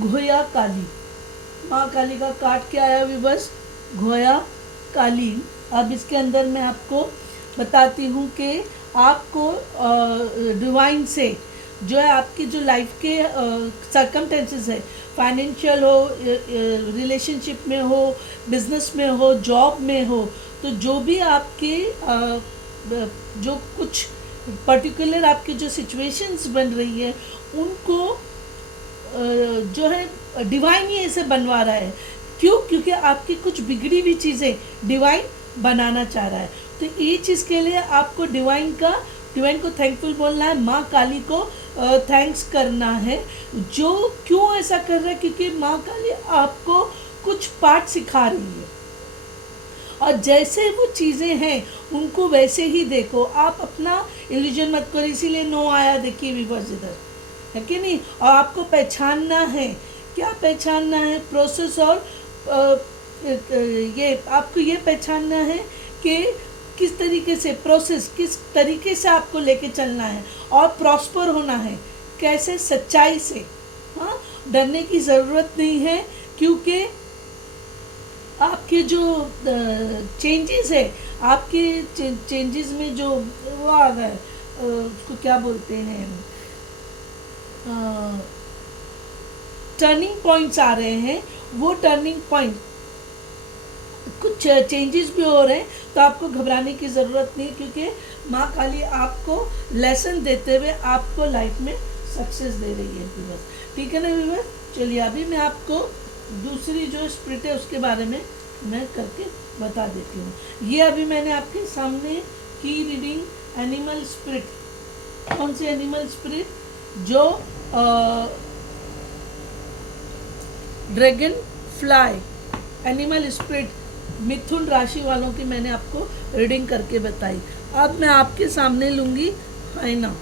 घोया काली, माँ काली का कार्ड क्या आया अभी बस, घोया काली। अब इसके अंदर मैं आपको बताती हूँ कि आपको डिवाइन से जो है, आपकी जो लाइफ के सर्कमटेंसेस है, फाइनेंशियल हो, रिलेशनशिप में हो, बिजनेस में हो, जॉब में हो, तो जो भी आपके जो कुछ पर्टिकुलर आपकी जो सिचुएशंस बन रही है उनको जो है डिवाइन ही ऐसे बनवा रहा है। क्यों? क्योंकि आपकी कुछ बिगड़ी हुई चीज़ें डिवाइन बनाना चाह रहा है। तो ये चीज़ के लिए आपको डिवाइन को थैंकफुल बोलना है, माँ काली को थैंक्स करना है। जो क्यों ऐसा कर रहा है? क्योंकि माँ काली आपको कुछ पाठ सिखा रही है, और जैसे वो चीज़ें हैं उनको वैसे ही देखो, आप अपना इल्यूजन मत करो। इसीलिए नो आया, देखिए व्यूअर्स इधर है कि नहीं। और आपको पहचानना है क्या पहचानना है? प्रोसेस और ये आपको ये पहचानना है कि किस तरीके से प्रोसेस, किस तरीके से आपको लेके चलना है, और प्रॉस्पर होना है कैसे? सच्चाई से। हाँ, डरने की ज़रूरत नहीं है, क्योंकि आपके जो चेंजेस है, आपके चेंजेस में जो वो आ रहा है, उसको क्या बोलते हैं, टर्निंग पॉइंट्स आ रहे हैं, वो टर्निंग पॉइंट कुछ चेंजेस भी हो रहे हैं, तो आपको घबराने की ज़रूरत नहीं, क्योंकि माँ काली आपको लेसन देते हुए आपको लाइफ में सक्सेस दे रही है व्यूअर्स। ठीक है ना व्यूअर्स? चलिए अभी मैं आपको दूसरी जो स्पिरिट है उसके बारे में मैं करके बता देती हूँ। ये अभी मैंने आपके सामने की रीडिंग एनिमल स्पिरिट। कौन सी एनिमल स्पिरिट? जो ड्रैगन फ्लाई एनिमल स्पिरिट मिथुन राशि वालों की मैंने आपको रीडिंग करके बताई। अब मैं आपके सामने लूँगी हाइना।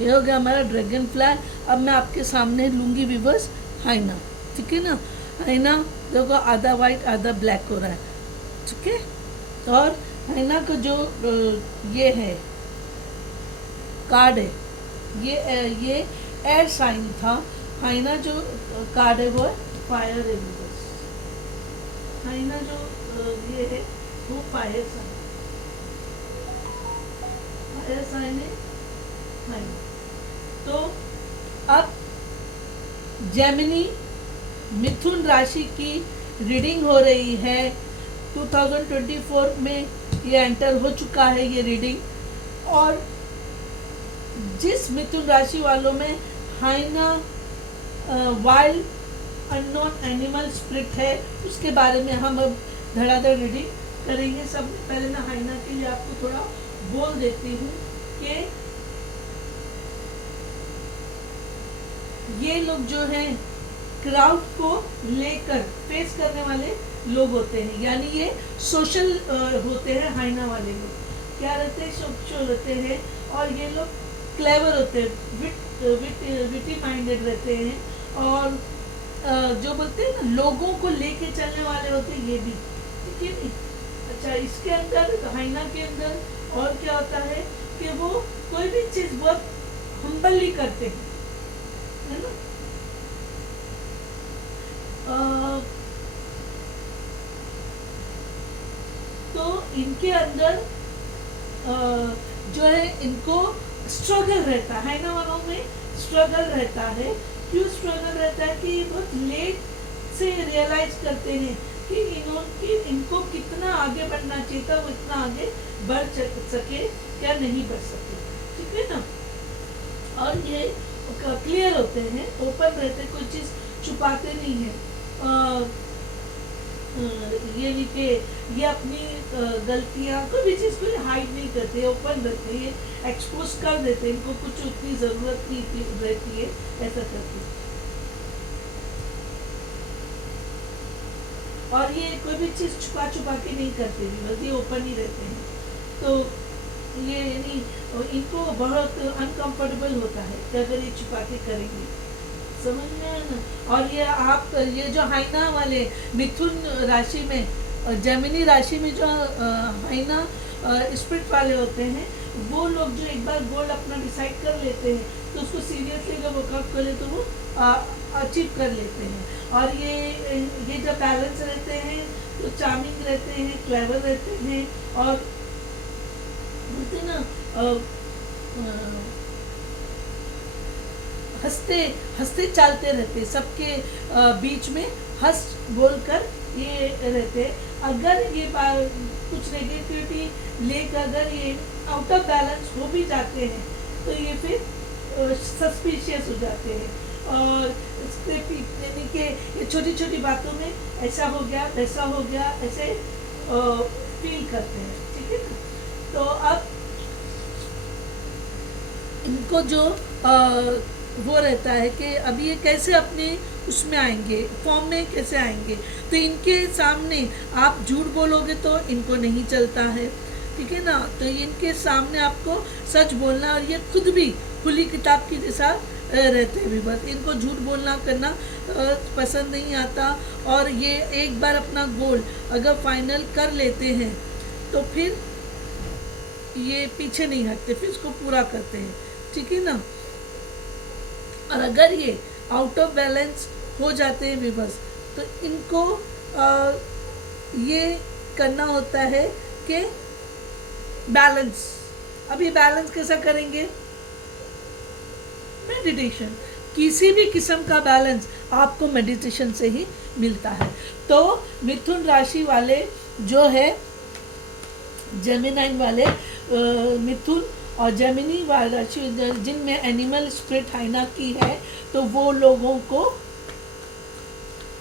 ये हो गया हमारा ड्रैगन फ्लाई। अब मैं आपके सामने लूँगी व्यूअर्स हाइना। ठीक है ना? हाइना देखो, आधा वाइट आधा ब्लैक हो रहा है। ठीक है? और हाइना का जो ये है कार्ड है, ये एयर साइन था। हाइना जो कार्ड है वो है फायर है व्यूअर्स। हाइना जो ये है वो फायर साइन है हाइना। तो अब जेमिनी मिथुन राशि की रीडिंग हो रही है। 2024 में ये एंटर हो चुका है ये रीडिंग। और जिस मिथुन राशि वालों में हाइना वाइल्ड अननोन एनिमल स्पिरिट है, उसके बारे में हम अब धड़ाधड़ रीडिंग करेंगे। सबसे पहले मैं हाइना के लिए आपको थोड़ा बोल देती हूँ कि ये लोग जो हैं क्राउड को लेकर फेस करने वाले लोग होते हैं, यानी ये सोशल होते हैं। हाइना वाले लोग क्या रहते हैं? सोशल रहते हैं, और ये लोग क्लेवर होते हैं, विटी माइंडेड रहते हैं, और जो बोलते हैं ना, लोगों को लेके चलने वाले होते हैं ये भी। ठीक है नहीं? अच्छा, इसके अंदर हाइना के अंदर और क्या होता है कि वो कोई भी चीज़ बहुत हम्बली करते हैं, है ना? तो इनके अंदर जो है, इनको स्ट्रगल रहता है। हाइना वालों में स्ट्रगल रहता है। क्यों स्ट्रगल रहता है? कि बहुत लेट से रियलाइज करते हैं कि इनको कितना आगे बढ़ना चाहिए था, वो इतना आगे बढ़ सके क्या नहीं बढ़ सके। ठीक है ना? और ये क्लियर होते हैं, ओपन रहते हैं, कोई चीज़ छुपाते नहीं है। ये नहीं कि ये अपनी गलतियाँ, कोई भी चीज़ को हाइड नहीं करते, ओपन रहते हैं, एक्सपोज कर देते हैं। इनको कुछ उतनी ज़रूरत नहीं रहती है ऐसा करके। और ये कोई भी चीज़ छुपा के नहीं करते भी, बल्कि ये ओपन ही रहते हैं। तो ये यानी इनको बहुत अनकंफर्टेबल होता है कि अगर ये छुपा के करेंगे, समझ में आया ना? और ये जो हाइना वाले मिथुन राशि में, जेमिनी राशि में जो हाइना स्पिरिट वाले होते हैं, वो लोग जो एक बार गोल अपना डिसाइड कर लेते हैं, तो उसको सीरियसली अगर वर्कआउट कर ले तो वो अचीव कर लेते हैं। और ये जब बैलेंस रहते हैं तो चार्मिंग रहते हैं, क्लेवर रहते हैं, और बोलते ना हंसते चालते रहते, सबके बीच में हंस बोलकर ये रहते। अगर ये कुछ नेगेटिविटी लेकर अगर ये आउट ऑफ बैलेंस हो भी जाते हैं, तो ये फिर सस्पिशियस हो जाते हैं, और इसके यानी कि ये छोटी छोटी बातों में ऐसा हो गया वैसा हो गया ऐसे फील करते हैं। ठीक है ना? तो अब इनको जो वो रहता है कि अभी ये कैसे अपने उसमें आएंगे, फॉर्म में कैसे आएंगे। तो इनके सामने आप झूठ बोलोगे तो इनको नहीं चलता है। ठीक है ना? तो इनके सामने आपको सच बोलना, और ये खुद भी खुली किताब की जैसा रहते हैं बस, इनको झूठ बोलना करना पसंद नहीं आता, और ये एक बार अपना गोल अगर फाइनल कर लेते हैं तो फिर ये पीछे नहीं हटते, फिर इसको पूरा करते हैं, ठीक है ना। और अगर ये आउट ऑफ बैलेंस हो जाते हैं व्यूवर्स, तो इनको ये करना होता है कि बैलेंस। अब ये बैलेंस कैसा करेंगे? मेडिटेशन। किसी भी किस्म का बैलेंस आपको मेडिटेशन से ही मिलता है। तो मिथुन राशि वाले जो है, जेमिनाइन वाले, मिथुन और जेमिनी वाले राशि जिनमें एनिमल स्पिरिट हाइना की है, तो वो लोगों को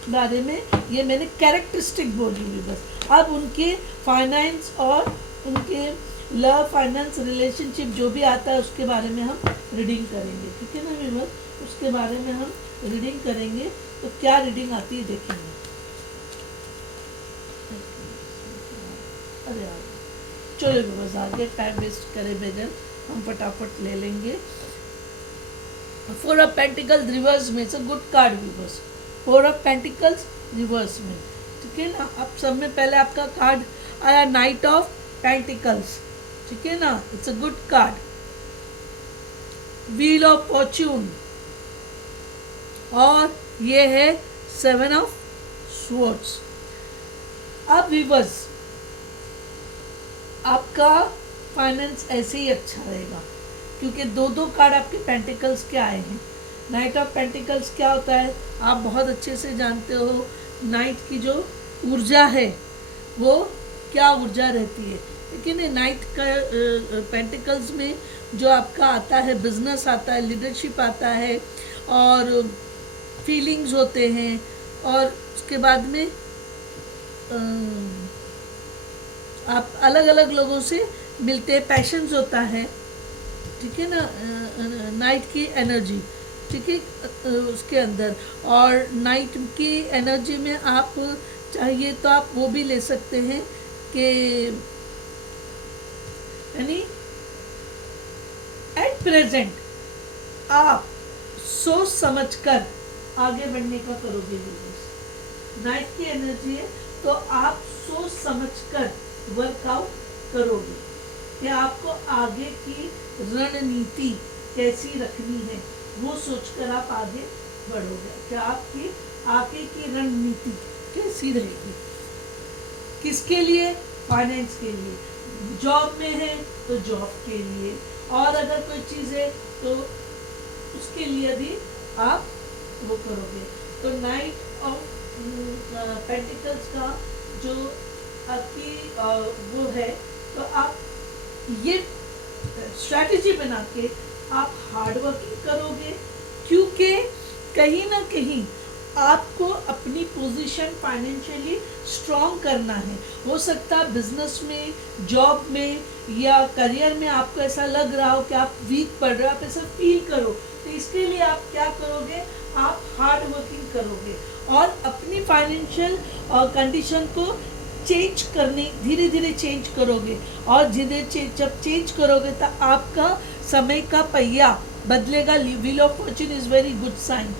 बारे में ये मैंने कैरेक्टरिस्टिक बोली हुई बस। अब उनके फाइनेंस और उनके लव फाइनेंस रिलेशनशिप जो भी आता है उसके बारे में हम रीडिंग करेंगे, ठीक है ना व्यूअर्स, उसके बारे में हम रीडिंग करेंगे। तो क्या रीडिंग आती है देखेंगे। अरे यार चलो व्यूअर्स, आगे टाइम वेस्ट करे बगैर हम फटाफट ले लेंगे। फोर ऑफ पेंटिकल्स रिवर्स में से good card viewers, four of pentacles reverse में, ठीक है ना। अब सब में पहले आपका कार्ड आया नाइट ऑफ पेंटिकल्स, ठीक है ना, it's a good card. Wheel of Fortune, और ये है सेवन ऑफ स्वॉर्ड्स। अब व्यूअर्स आपका फाइनेंस ऐसे ही अच्छा रहेगा, क्योंकि दो दो कार्ड आपके पेंटिकल्स के आए हैं। नाइट ऑफ पेंटिकल्स क्या होता है आप बहुत अच्छे से जानते हो। नाइट की जो ऊर्जा है वो क्या ऊर्जा रहती है, लेकिन नाइट का पेंटिकल्स में जो आपका आता है, बिजनेस आता है, लीडरशिप आता है, और फीलिंग्स होते हैं, और उसके बाद में आप अलग अलग लोगों से मिलते हैं, पैशंस होता है, ठीक है ना, नाइट की एनर्जी, ठीक है, उसके अंदर। और नाइट की एनर्जी में आप चाहिए तो आप वो भी ले सकते हैं कि यानी एट प्रेजेंट आप सोच समझकर आगे बढ़ने का करोगे। नाइट की एनर्जी है तो आप सोच समझकर वर्कआउट करोगे कि आपको आगे की रणनीति कैसी रखनी है, वो सोचकर आप आगे बढ़ोगे कि आपकी आगे की रणनीति कैसी रहेगी, किसके लिए, फाइनेंस के लिए। जॉब में है तो जॉब के लिए, और अगर कोई चीज़ है तो उसके लिए भी आप वो करोगे। तो नाइट ऑफ पेंटिकल्स का जो आपकी वो है, तो आप ये स्ट्रैटेजी बना के आप हार्ड वर्किंग करोगे, क्योंकि कहीं ना कहीं आपको अपनी पोजीशन फाइनेंशियली स्ट्रॉन्ग करना है। हो सकता है बिजनेस में, जॉब में या करियर में आपको ऐसा लग रहा हो कि आप वीक पड़ रहे हो, आप ऐसा फील करो, तो इसके लिए आप क्या करोगे, आप हार्ड वर्किंग करोगे और अपनी फाइनेंशियल कंडीशन को चेंज करने, धीरे धीरे चेंज करोगे। और जब चेंज करोगे तो आपका समय का पहिया बदलेगा। Wheel of fortune is very good sign.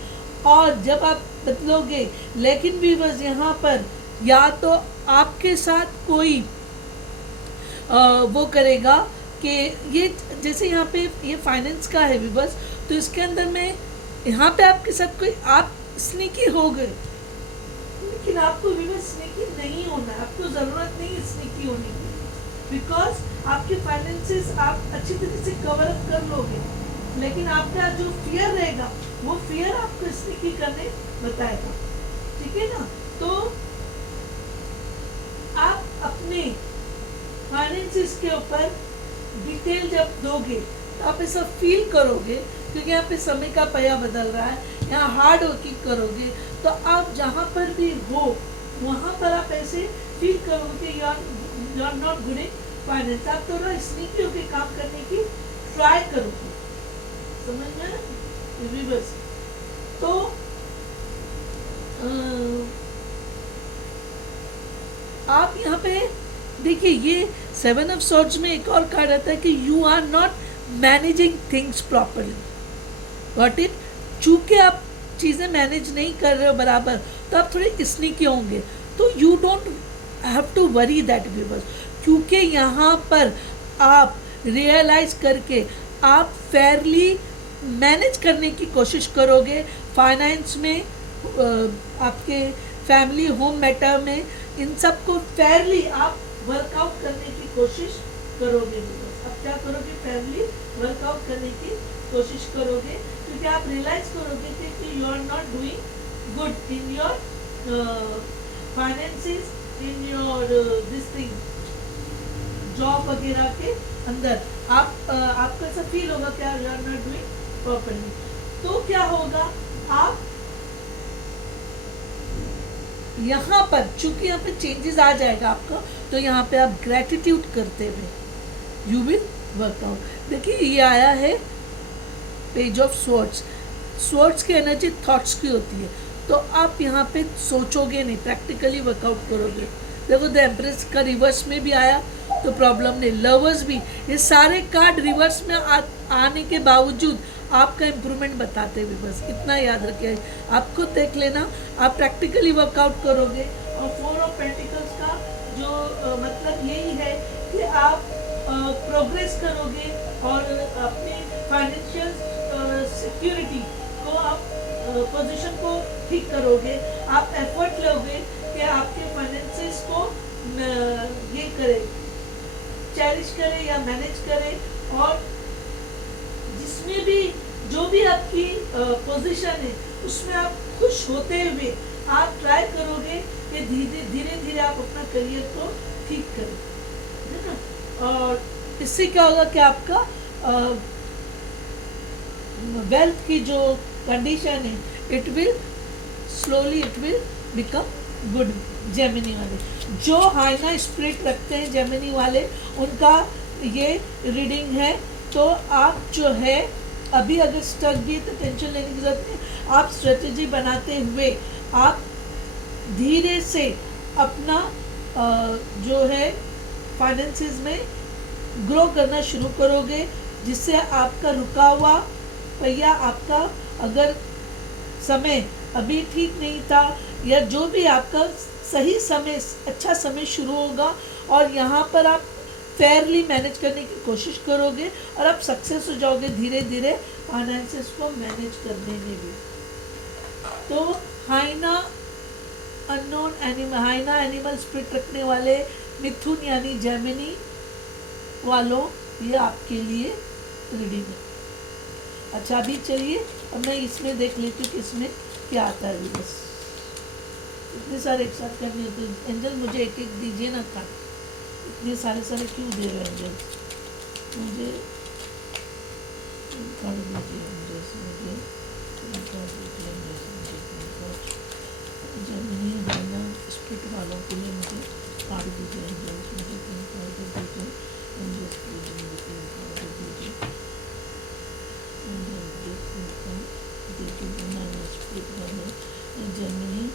और जब आप बदलोगे, लेकिन व्यूअर्स यहाँ पर या तो आपके साथ कोई वो करेगा कि ये जैसे यहाँ पे ये फाइनेंस का है व्यूअर्स, तो इसके अंदर में यहाँ पे आपके साथ कोई आप स्नीकी हो गए, लेकिन आपको व्यूअर्स स्नीकी नहीं होना है, आपको ज़रूरत नहीं है स्नीकी होने की, बिकॉज आपके फाइनेंसेस आप अच्छी तरह से कवर अप कर लोगे। लेकिन आपका जो फियर रहेगा वो फियर आपको स्नीकी करने बताएगा, ठीक है ना। तो आप अपने फाइनेंसेस के ऊपर डिटेल जब दोगे तो आप ऐसा फील करोगे, क्योंकि यहाँ पे समय का पहिया बदल रहा है, यहाँ हार्ड वर्किंग करोगे, तो आप जहाँ पर भी हो वहाँ पर आप ऐसे फील करोगे you are not good in finance. आप थोड़ा स्नीकी होकर काम करने की ट्राई करोगे, समझ में ना। तो आप यहाँ पे देखिए, ये सेवन ऑफ सॉर्ड्स में एक और कार्ड आता है कि you are not managing things properly. Got it. चूंकि आप चीज़ें मैनेज नहीं कर रहे हो बराबर, तो आप थोड़े स्नीकी होंगे, तो you don't have to worry that viewers, क्योंकि यहाँ पर आप रियलाइज करके आप फेयरली मैनेज करने की कोशिश करोगे फाइनेंस में, आपके फैमिली होम मैटर में, इन सब को फेयरली आप वर्कआउट करने की कोशिश करोगे। अब क्या करोगे, फेयरली वर्कआउट करने की कोशिश करोगे, क्योंकि आप रियलाइज करोगे कि you are not doing good in your finances, in your this thing, job वगैरह के अंदर आपको ऐसा फील होगा कि you are not doing properly. तो क्या होगा, आप यहाँ पर चूंकि यहाँ पे चेंजेस आ जाएगा आपका, तो यहाँ पे आप ग्रेटिट्यूड करते हुए यू विल वर्कआउट। देखिए ये आया है पेज ऑफ स्वॉर्ड्स। स्वॉर्ड्स की एनर्जी थॉट्स की होती है, तो आप यहाँ पे सोचोगे नहीं, प्रैक्टिकली वर्कआउट करोगे। देखो द एम्प्रेस का रिवर्स में भी आया तो प्रॉब्लम नहीं, लवर्स भी, ये सारे कार्ड रिवर्स में आने के बावजूद आपका इम्प्रूवमेंट बताते हुए, बस इतना याद रखिए। आप खुद देख लेना, आप प्रैक्टिकली वर्कआउट करोगे। और 4 ऑफ पेंटिकल्स का जो मतलब यही है कि आप प्रोग्रेस करोगे और अपनी फाइनेंशियल सिक्योरिटी को, आप पोजीशन को ठीक करोगे। आप एफर्ट लोगे कि आपके फाइनेंसेस को ये करे, चेरिश करे या मैनेज करे, और जिसमें भी जो भी आपकी पोजीशन है उसमें आप खुश होते हुए आप ट्राई करोगे कि धीरे धीरे आप अपना करियर को ठीक करें, है ना। और इससे क्या होगा कि आपका वेल्थ की जो कंडीशन है, it will slowly it will become good. Gemini वाले जो हाइना स्पिरिट रखते हैं, जेमिनी वाले, उनका ये रीडिंग है। तो आप जो है अभी अगर स्टक भी है तो टेंशन लेने की जरूरत नहीं। आप स्ट्रेटेजी बनाते हुए आप धीरे से अपना जो है फाइनेंसेस में ग्रो करना शुरू करोगे, जिससे आपका रुका हुआ पहिया, आपका अगर समय अभी ठीक नहीं था या जो भी, आपका सही समय, अच्छा समय शुरू होगा और यहाँ पर आप फेयरली मैनेज करने की कोशिश करोगे और आप सक्सेस हो जाओगे धीरे धीरे फाइनेंसेस को मैनेज करने में भी। तो हाइना अननोन एनिमल, हाइना एनिमल स्पिरिट रखने वाले मिथुन यानी जेमिनी वालों, ये आपके लिए रीडिंग है। अच्छा अभी चलिए अब मैं इसमें देख लेती हूँ कि इसमें क्या आता है। बस इतने सारे एक साथ करने होते हैं। एंजल मुझे एक एक दीजिए ना कार्ड, इतने सारे क्यों दे रहे हैं एंजल, मुझे कार्ड दीजिए एंजल, मुझे जेमिनी हाइना स्पिरिट वालों के लिए मुझे कार्ड दीजिए एंजल, मुझे कार्ड दीजिए एंजल, जेमिनी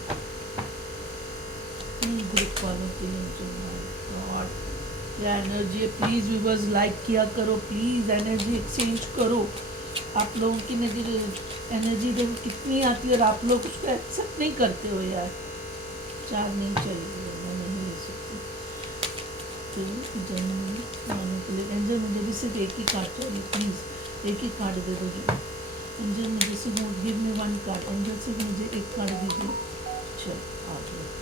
ग्रुप वालों के लिए गॉड क्या एनर्जी है। प्लीज़ व्यूअर्स लाइक किया करो, प्लीज़ एनर्जी एक्सचेंज करो। आप लोगों की एनर्जी देखो कितनी आती है और आप लोग उसको एक्सेप्ट नहीं करते हो यार। 4 नहीं चाहिए, मैं नहीं ले सकती। तो जेमिनी वालों के लिए एंजल मुझे भी सिर्फ एक ही कार्ड चाहिए, प्लीज़ एक ही कार्ड दे दो। जो एंजल मुझे सिर्फ गिव मी 1 कार्ड, एंजल सिर्फ मुझे एक कार्ड दीजिए। चल आ गया।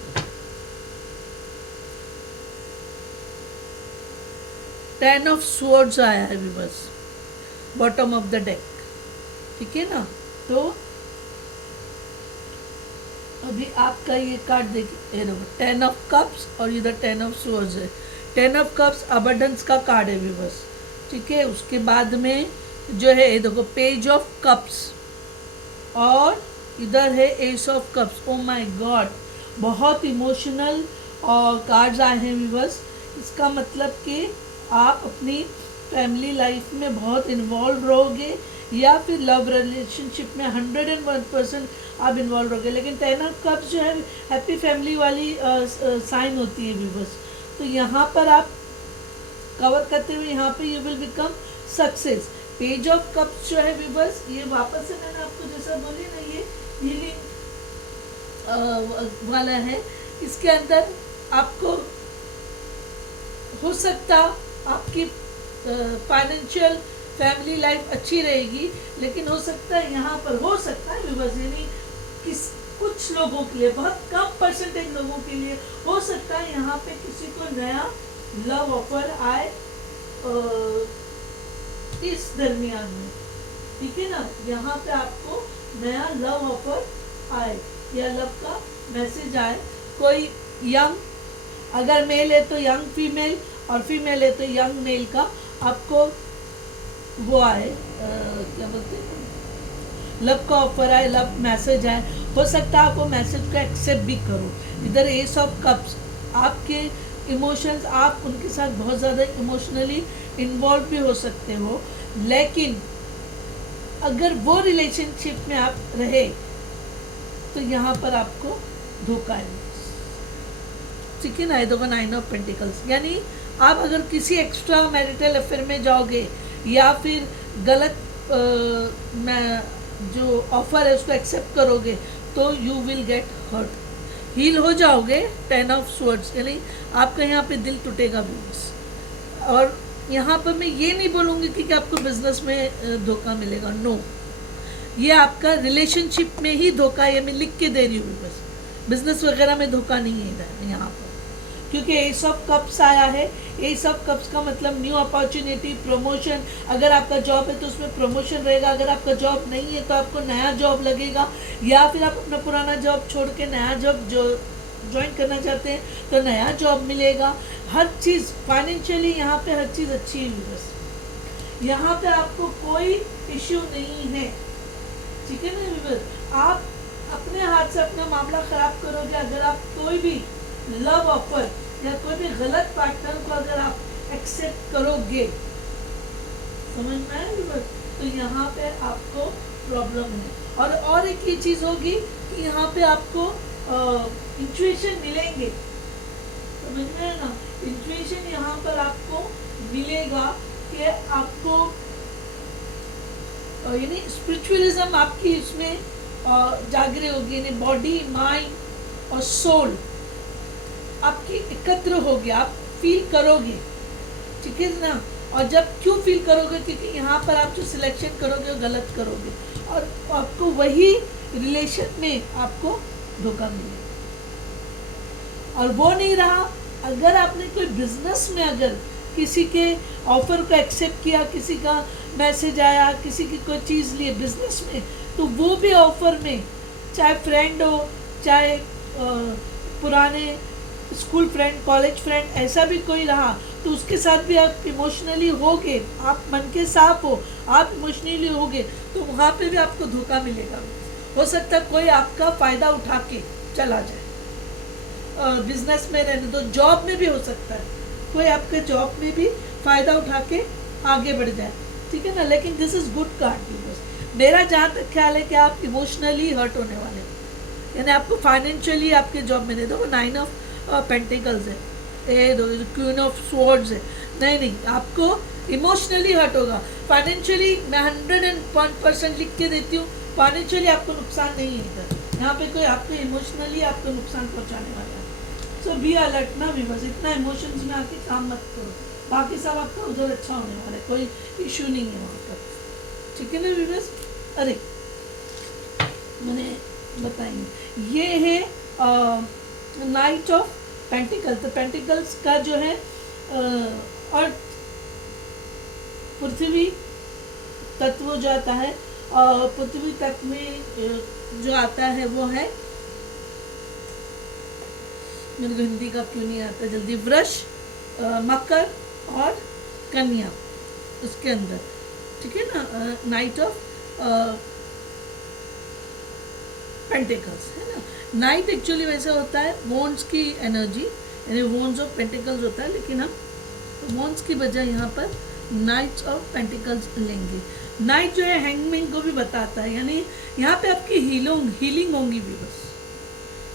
10 ऑफ स्वॉर्ड्स आया है बस बॉटम ऑफ द डेक, ठीक है ना। तो अभी आपका ये कार्ड देखिए, 10 ऑफ कप्स और इधर 10 ऑफ स्वॉर्ड्स है। 10 ऑफ कप्स अबंडेंस का कार्ड है बस, ठीक है। उसके बाद में जो है देखो पेज ऑफ कप्स और इधर है ace of cups. Oh my God, बहुत इमोशनल और कार्ड्स आए हैं व्यूअर्स। इसका मतलब कि आप अपनी फैमिली लाइफ में बहुत इन्वॉल्व रहोगे या फिर लव रिलेशनशिप में 101% आप इन्वॉल्व रहोगे। लेकिन 10 ऑफ कप्स जो है हैप्पी फैमिली वाली साइन होती है व्यूअर्स। तो यहाँ पर आप कवर करते हुए यहाँ पे you will become success. Page of cups जो है व्यूअर्स, ये वापस से मैंने आपको जैसा बोली ना, ये हीलिंग वाला है। इसके अंदर आपको हो सकता आपकी फाइनेंशियल फैमिली लाइफ अच्छी रहेगी, लेकिन हो सकता है यहाँ पर, हो सकता है व्यूअर्स, यानी कुछ लोगों के लिए, बहुत कम परसेंटेज लोगों के लिए हो सकता है यहाँ पे किसी को नया लव ऑफर आए इस दरमियान में, ठीक है ना। यहाँ पे आपको नया लव ऑफर आए या लव का मैसेज आए। कोई यंग, अगर मेल है तो यंग फीमेल, और फीमेल है तो यंग मेल का आपको वो आए, क्या बोलते हैं, लव का ऑफर आए, लव मैसेज आए। हो सकता है आप वो मैसेज को एक्सेप्ट भी करो। इधर एस ऑफ कप्स, आपके इमोशंस, आप उनके साथ बहुत ज़्यादा इमोशनली इन्वॉल्व भी हो सकते हो, लेकिन अगर वो रिलेशनशिप में आप रहे तो यहाँ पर आपको धोखा है, ठीक है ना। ये देखो 9 ऑफ पेंटिकल्स, यानी आप अगर किसी एक्स्ट्रा मैरिटल अफेयर में जाओगे या फिर गलत जो ऑफर है उसको एक्सेप्ट करोगे तो you will get hurt, heal हो जाओगे। 10 ऑफ स्वर्ड्स, यानी आपका यहाँ पे दिल टूटेगा भी। और यहाँ पर मैं ये नहीं बोलूँगी कि आपको बिजनेस में धोखा मिलेगा, नो, ये आपका रिलेशनशिप में ही धोखा है, ये मैं लिख के दे रही हूँ बस, बिजनेस वगैरह में धोखा नहीं है इधर यहाँ पर, क्योंकि एस ऑफ कप्स आया है। एस ऑफ कप्स का मतलब न्यू अपॉर्चुनिटी, प्रमोशन। अगर आपका जॉब है तो उसमें प्रमोशन रहेगा, अगर आपका जॉब नहीं है तो आपको नया जॉब लगेगा, या फिर आप अपना पुराना जॉब छोड़ के नया जॉब जो ज्वाइन करना चाहते हैं तो नया जॉब मिलेगा। हर चीज़ फाइनेंशियली यहाँ पे हर चीज़ अच्छी है बस, यहाँ पे आपको कोई इश्यू नहीं है, ठीक है ना। आप अपने हाथ से अपना मामला ख़राब करोगे अगर आप कोई भी लव ऑफर या कोई भी गलत पार्टनर को अगर आप एक्सेप्ट करोगे, समझ में आया, तो यहाँ पे आपको प्रॉब्लम है। और एक ये चीज़ होगी कि यहाँ पे आपको इंट्यूशन मिलेंगे, समझ में है ना। इंट्यूशन यहाँ पर आपको मिलेगा कि आपको यानी स्पिरिचुअलिज्म आपकी इसमें जागृत होगी, यानी बॉडी, माइंड और सोल आपकी एकत्र होगी, आप फील करोगे, ठीक है ना। और जब क्यों फील करोगे, क्योंकि यहाँ पर आप जो सिलेक्शन करोगे वो गलत करोगे और आपको वही रिलेशन में आपको धोखा मिलेगा। और वो नहीं रहा, अगर आपने कोई बिजनेस में अगर किसी के ऑफर को एक्सेप्ट किया, किसी का मैसेज आया, किसी की कोई चीज़ लिए बिजनेस में, तो वो भी ऑफर में, चाहे फ्रेंड हो, चाहे पुराने स्कूल फ्रेंड, कॉलेज फ्रेंड, ऐसा भी कोई रहा, तो उसके साथ भी आप इमोशनली होगे, आप मन के साफ हो, आप इमोशनली होगे, तो वहाँ पे भी आपको धोखा मिलेगा। हो सकता है कोई आपका फ़ायदा उठा के चला जाए, बिजनेस में रहने दो, जॉब में भी हो सकता है कोई आपके जॉब में भी फ़ायदा उठा के आगे बढ़ जाए, ठीक है ना। लेकिन दिस इज़ गुड कार्ड। मेरा जहाँ तक ख्याल है कि आप इमोशनली हर्ट होने वाले हो, यानी आपको फाइनेंशियली आपके जॉब में, देखो 9 ऑफ पेंटिकल्स है, ये दो क्वीन ऑफ स्वॉर्ड्स है, नहीं, आपको इमोशनली हर्ट होगा। फाइनेंशियली मैं 101% लिख के देती हूँ, फाइनेंशियली आपको नुकसान नहीं है इधर, यहाँ पे कोई आपको इमोशनली आपको नुकसान पहुँचाने वाला है। सो बी अलर्ट ना भी, बस इतना इमोशंस में आके काम मत करो, बाकी सब आपका उधर अच्छा होने वाला है, कोई इशू नहीं है वहाँ पर, ठीक है ना व्यूअर्स। अरे मैंने बताएंगे, ये है नाइट ऑफ पेंटिकल। तो पेंटिकल्स का जो है और पृथ्वी तत्व जो आता है, पृथ्वी तत्व में जो आता है वो है, मेरे को हिंदी का क्यों नहीं आता जल्दी, वृष, मकर और कन्या उसके अंदर, ठीक है ना। नाइट ऑफ पेंटिकल्स है ना। नाइट एक्चुअली वैसा होता है वॉन्ड्स की एनर्जी, यानी वॉन्ड्स ऑफ पेंटिकल्स होता है, लेकिन हम वॉन्ड्स की बजाय यहाँ पर नाइट्स ऑफ पेंटिकल्स लेंगे। नाइट जो है हैंगमैन को भी बताता है, यानी यहाँ पे आपकी हीलिंग होंगी भी, बस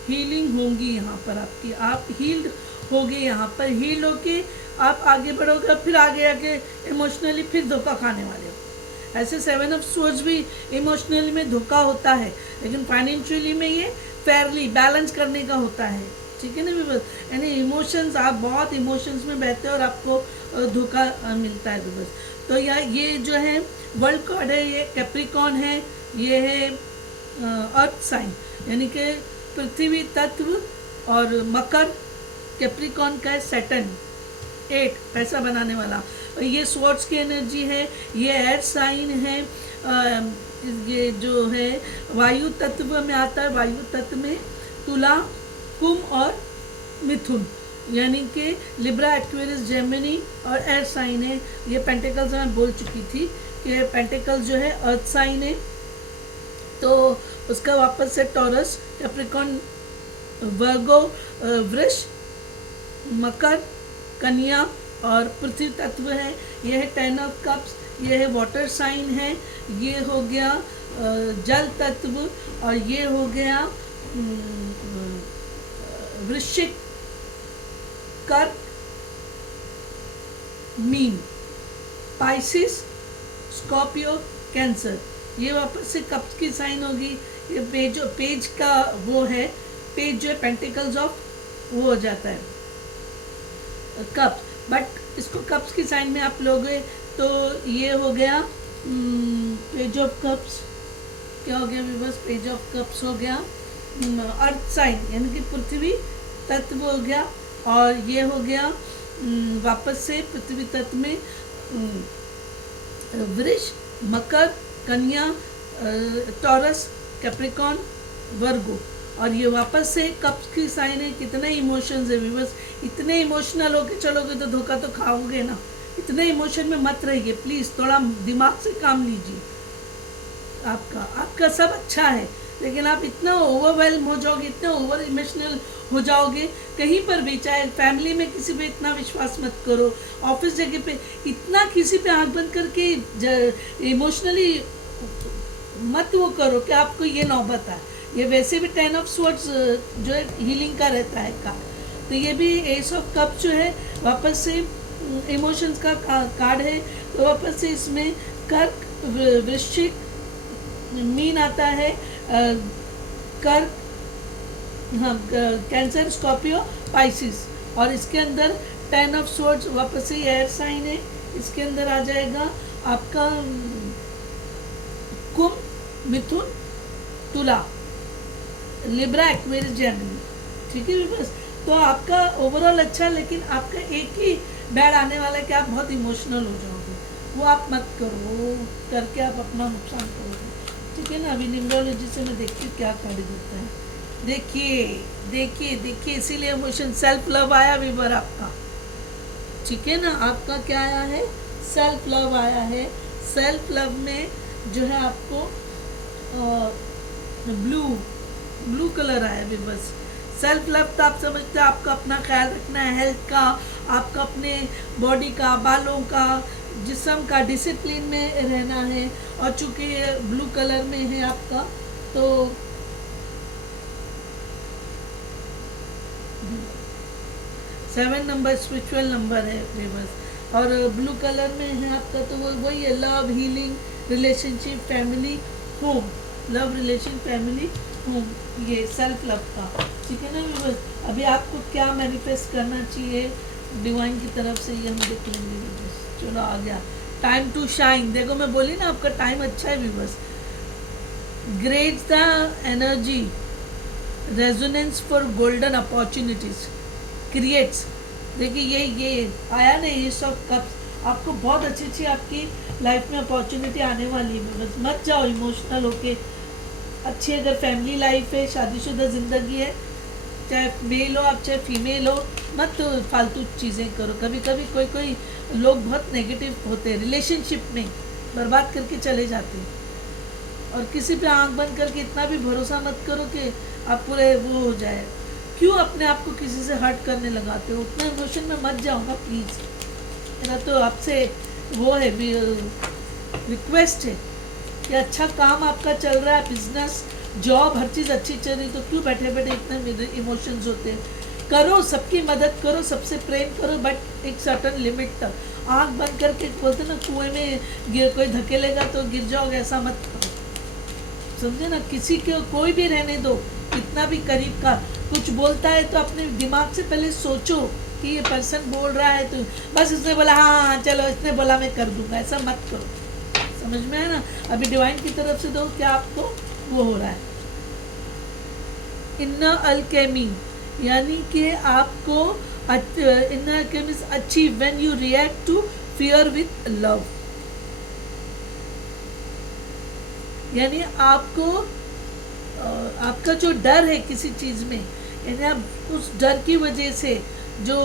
हीलिंग होंगी यहाँ पर आपकी, आप हील्ड होगे, यहाँ पर हील्ड होके आप आगे बढ़ोगे, फिर आगे इमोशनली फिर धोखा खाने वाले हो। ऐसे 7 ऑफ स्वॉर्ड्स भी इमोशनली में धोखा होता है, लेकिन फाइनेंशियली में ये फेयरली बैलेंस करने का होता है। ठीक है ना विवर्स, यानी इमोशंस, आप बहुत इमोशंस में बहते हो और आपको धोखा मिलता है विवर्स। तो ये जो है वर्ल्ड कार्ड है, ये कैप्रिकॉन है, ये है अर्थ साइन, यानी कि पृथ्वी तत्व, और मकर कैप्रिकॉन का है सैटर्न 8 पैसा बनाने वाला, और ये स्वॉर्ड्स की एनर्जी है, ये एयर साइन है। ये जो है वायु तत्व में आता है, वायु तत्व में तुला, कुंभ और मिथुन, यानी कि लिब्रा, एक्वेरियस, जेमिनी और एयर साइन है। ये पेंटिकल्स मैं बोल चुकी थी कि पेंटिकल्स जो है अर्थ साइन है, तो उसका वापस से टॉरस, कैप्रिकॉन, वर्गो, वृष, मकर, कन्या और पृथ्वी तत्व है। यह है 10 ऑफ कप्स, ये है वाटर साइन है, ये हो गया जल तत्व, और ये हो गया वृश्चिक, कर्क, मीन, पाइसिस, स्कॉर्पियो, कैंसर। ये वापस से कप्स की साइन होगी। ये पेज का वो है, पेज जो है पेंटिकल्स ऑफ वो हो जाता है कप्स, बट इसको कप्स की साइन में आप लोगे तो ये हो गया पेज ऑफ कप्स, क्या हो गया विवर्स, पेज ऑफ कप्स हो गया अर्थ साइन, यानी कि पृथ्वी तत्व हो गया, और ये हो गया वापस से पृथ्वी तत्व में वृष, मकर, कन्या, टॉरस, कैप्रिकॉन, वर्गो, और ये वापस से कप्स की साइन है। कितने इमोशंस है विवर्स, इतने इमोशनल होके चलोगे तो धोखा तो खाओगे ना। इतने इमोशन में मत रहिए प्लीज़, थोड़ा दिमाग से काम लीजिए। आपका सब अच्छा है, लेकिन आप इतना ओवरवेल्म हो जाओगे, इतना ओवर इमोशनल हो जाओगे कहीं पर भी, चाहे फैमिली में किसी पे इतना विश्वास मत करो, ऑफिस जगह पे इतना किसी पे आंख बंद करके इमोशनली मत वो करो कि आपको ये नौबत है। ये वैसे भी 10 ऑफ स्वॉर्ड्स जो है हीलिंग का रहता है का, तो ये भी एस ऑफ कप जो है वापस से इमोशंस का कार्ड है, तो वापस से इसमें कर्क, वृश्चिक, मीन आता है, कर्क, हाँ, कैंसर, स्कॉर्पियो, पाइसिस, और इसके अंदर 10 ऑफ स्वॉर्ड्स वापस से एयर साइन है। इसके अंदर आ जाएगा आपका कुंभ, मिथुन, तुला, लिब्रा, एक्वेरियस, जेमिनी। ठीक है बस, तो आपका ओवरऑल अच्छा, लेकिन आपका एक ही बैड आने वाला है कि आप बहुत इमोशनल हो जाओगे। वो आप मत करो, वो करके आप अपना नुकसान करोगे। ठीक है ना। अभी न्यूमरोलॉजी से मैं देखती हूँ क्या कार्ड देता है। देखिए, इसीलिए इमोशन सेल्फ लव आया विवर आपका। ठीक है ना, आपका क्या आया है, सेल्फ लव आया है। सेल्फ लव में जो है आपको ब्लू कलर आया विवर्स। सेल्फ लव तो आप समझते हो, आपका अपना ख्याल रखना है, हेल्थ का, आपका अपने बॉडी का, बालों का, जिस्म का, डिसिप्लिन में रहना है। और चूंकि ये ब्लू कलर में है आपका, तो 7 नंबर स्पिरिचुअल नंबर है विवर्स, और ब्लू कलर में है आपका, तो वो वही है, love, healing, relationship, family, home. Love, relation, family, home, ये सेल्फ लव का। ठीक है ना व्यूअर्स। अभी आपको क्या मैनिफेस्ट करना चाहिए डिवाइन की तरफ से, ये हम देख लेंगे व्यूअर्स। चलो आ गया टाइम टू शाइन। देखो मैं बोली ना, आपका टाइम अच्छा है viewers. Great the energy, resonance for golden opportunities creates. देखिए ये आया ना, ये सब कप्स, आपको बहुत अच्छी आपकी लाइफ में अपॉर्चुनिटी आने वाली है। बस मत जाओ इमोशनल होके। अच्छी अगर फैमिली लाइफ है, शादीशुदा ज़िंदगी है, चाहे मेल हो आप चाहे फीमेल हो, मत तो फालतू चीज़ें करो। कभी कोई लोग बहुत नेगेटिव होते हैं, रिलेशनशिप में बर्बाद करके चले जाते हैं। और किसी पे आंख बंद करके इतना भी भरोसा मत करो कि आप पूरे वो हो जाए। क्यों अपने आप को किसी से हर्ट करने लगाते हो? उतना इमोशन में मत जाओ ना प्लीज़। मेरा तो आपसे वो है, रिक्वेस्ट है कि अच्छा काम आपका चल रहा है, बिजनेस, जॉब, हर चीज़ अच्छी चल रही, तो क्यों बैठे बैठे इतने इमोशंस होते हैं? करो, सबकी मदद करो, सबसे प्रेम करो, बट एक सर्टन लिमिट तक। आंख बंद करके बोलते ना कुएं में गिर कोई धकेलेगा तो गिर जाओगे, ऐसा मत करो, समझे ना। किसी के कोई भी रहने दो, इतना भी करीब का कुछ बोलता है तो अपने दिमाग से पहले सोचो कि ये पर्सन बोल रहा है तो बस इसने बोला हाँ चलो इसने बोला मैं कर दूंगा, ऐसा मत करो, समझ में है ना। अभी डिवाइन की तरफ से दो क्या आपको वो हो रहा है। इन्नर अल्केमी यानी कि आपको inner alchemy achieve when you react to fear with love, यानी आपको आपका जो डर है किसी चीज़ में, यानी आप उस डर की वजह से जो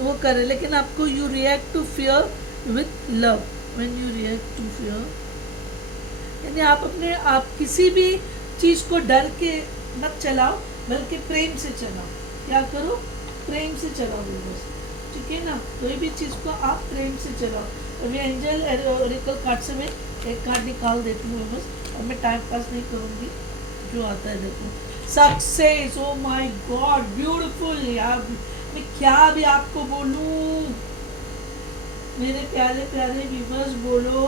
वो करे, लेकिन आपको you react to fear with love, when you react to fear, यानी आप किसी भी चीज़ को डर के मत चलाओ, बल्कि प्रेम से चलाओ। क्या करो? प्रेम से चलाओ बस, ठीक है ना। कोई भी चीज़ को आप प्रेम से चलाओ। अभी एंजल ओरेकल कार्ड से मैं एक कार्ड निकाल देती हूँ बस, और मैं टाइम पास नहीं करूँगी, जो आता है देखो। Success, oh my God beautiful यार, मैं क्या भी आपको बोलूँ मेरे प्यारे प्यारे व्यूअर्स, बोलो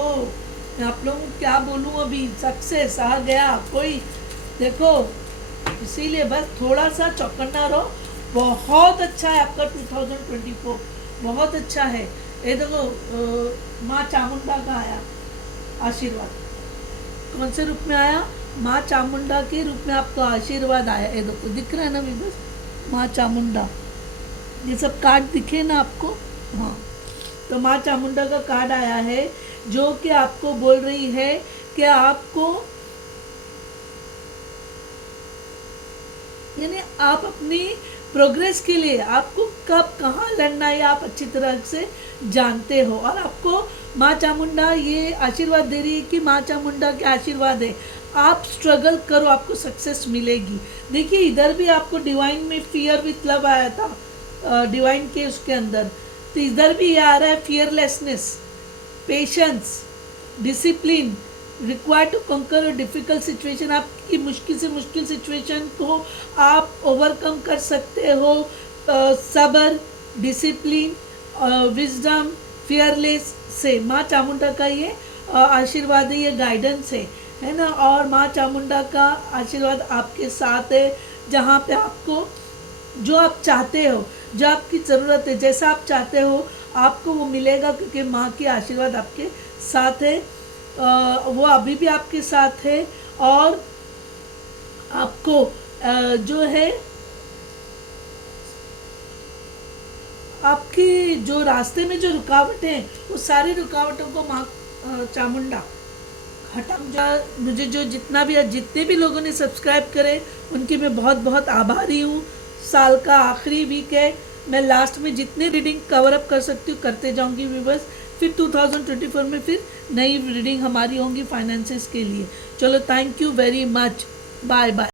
मैं आप लोगों को क्या बोलूँ। अभी सक्सेस आ गया कोई, देखो इसीलिए बस थोड़ा सा चौकन्ना रहो। बहुत अच्छा है आपका 2024, बहुत अच्छा है। ये देखो माँ चामुंडा का आया आशीर्वाद, कौन से रूप में आया? माँ चामुंडा के रूप में आपको आशीर्वाद आया। ये देखो दिख रहा है ना बस, माँ चामुंडा, ये सब कार्ड दिखे ना आपको? हाँ, तो माँ चामुंडा का कार्ड आया है जो कि आपको बोल रही है कि आपको, यानी आप अपनी प्रोग्रेस के लिए आपको कब कहाँ लड़ना है आप अच्छी तरह से जानते हो, और आपको माँ चामुंडा ये आशीर्वाद दे रही है कि माँ चामुंडा के आशीर्वाद है, आप स्ट्रगल करो, आपको सक्सेस मिलेगी। देखिए इधर भी आपको डिवाइन में फियर विथ लव आया था, डिवाइन के उसके अंदर, तो इधर भी ये आ रहा है fearlessness, patience, discipline required to conquer difficult situation. आपकी मुश्किल से मुश्किल सिचुएशन को आप ओवरकम कर सकते हो, सब्र, डिसिप्लिन, विजडम, फियरलेस से माँ चामुंडा का ये आशीर्वाद है, ये गाइडेंस है ना। और माँ चामुंडा का आशीर्वाद आपके साथ है, जहाँ पे आपको जो आप चाहते हो, जो आपकी ज़रूरत है, जैसा आप चाहते हो आपको वो मिलेगा, क्योंकि माँ की आशीर्वाद आपके साथ है। वो अभी भी आपके साथ है, और आपको जो है आपकी जो रास्ते में जो रुकावटें हैं, वो सारी रुकावटों को माँ चामुंडा हटा। मुझे जो जितने भी लोगों ने सब्सक्राइब करे उनकी मैं बहुत बहुत आभारी हूँ। साल का आखिरी वीक है, मैं लास्ट में जितने रीडिंग कवर अप कर सकती हूँ करते जाऊँगी व्यूअर्स। फिर 2024 में फिर नई रीडिंग हमारी होंगी फाइनेंसेस के लिए। चलो, thank you very much, bye bye.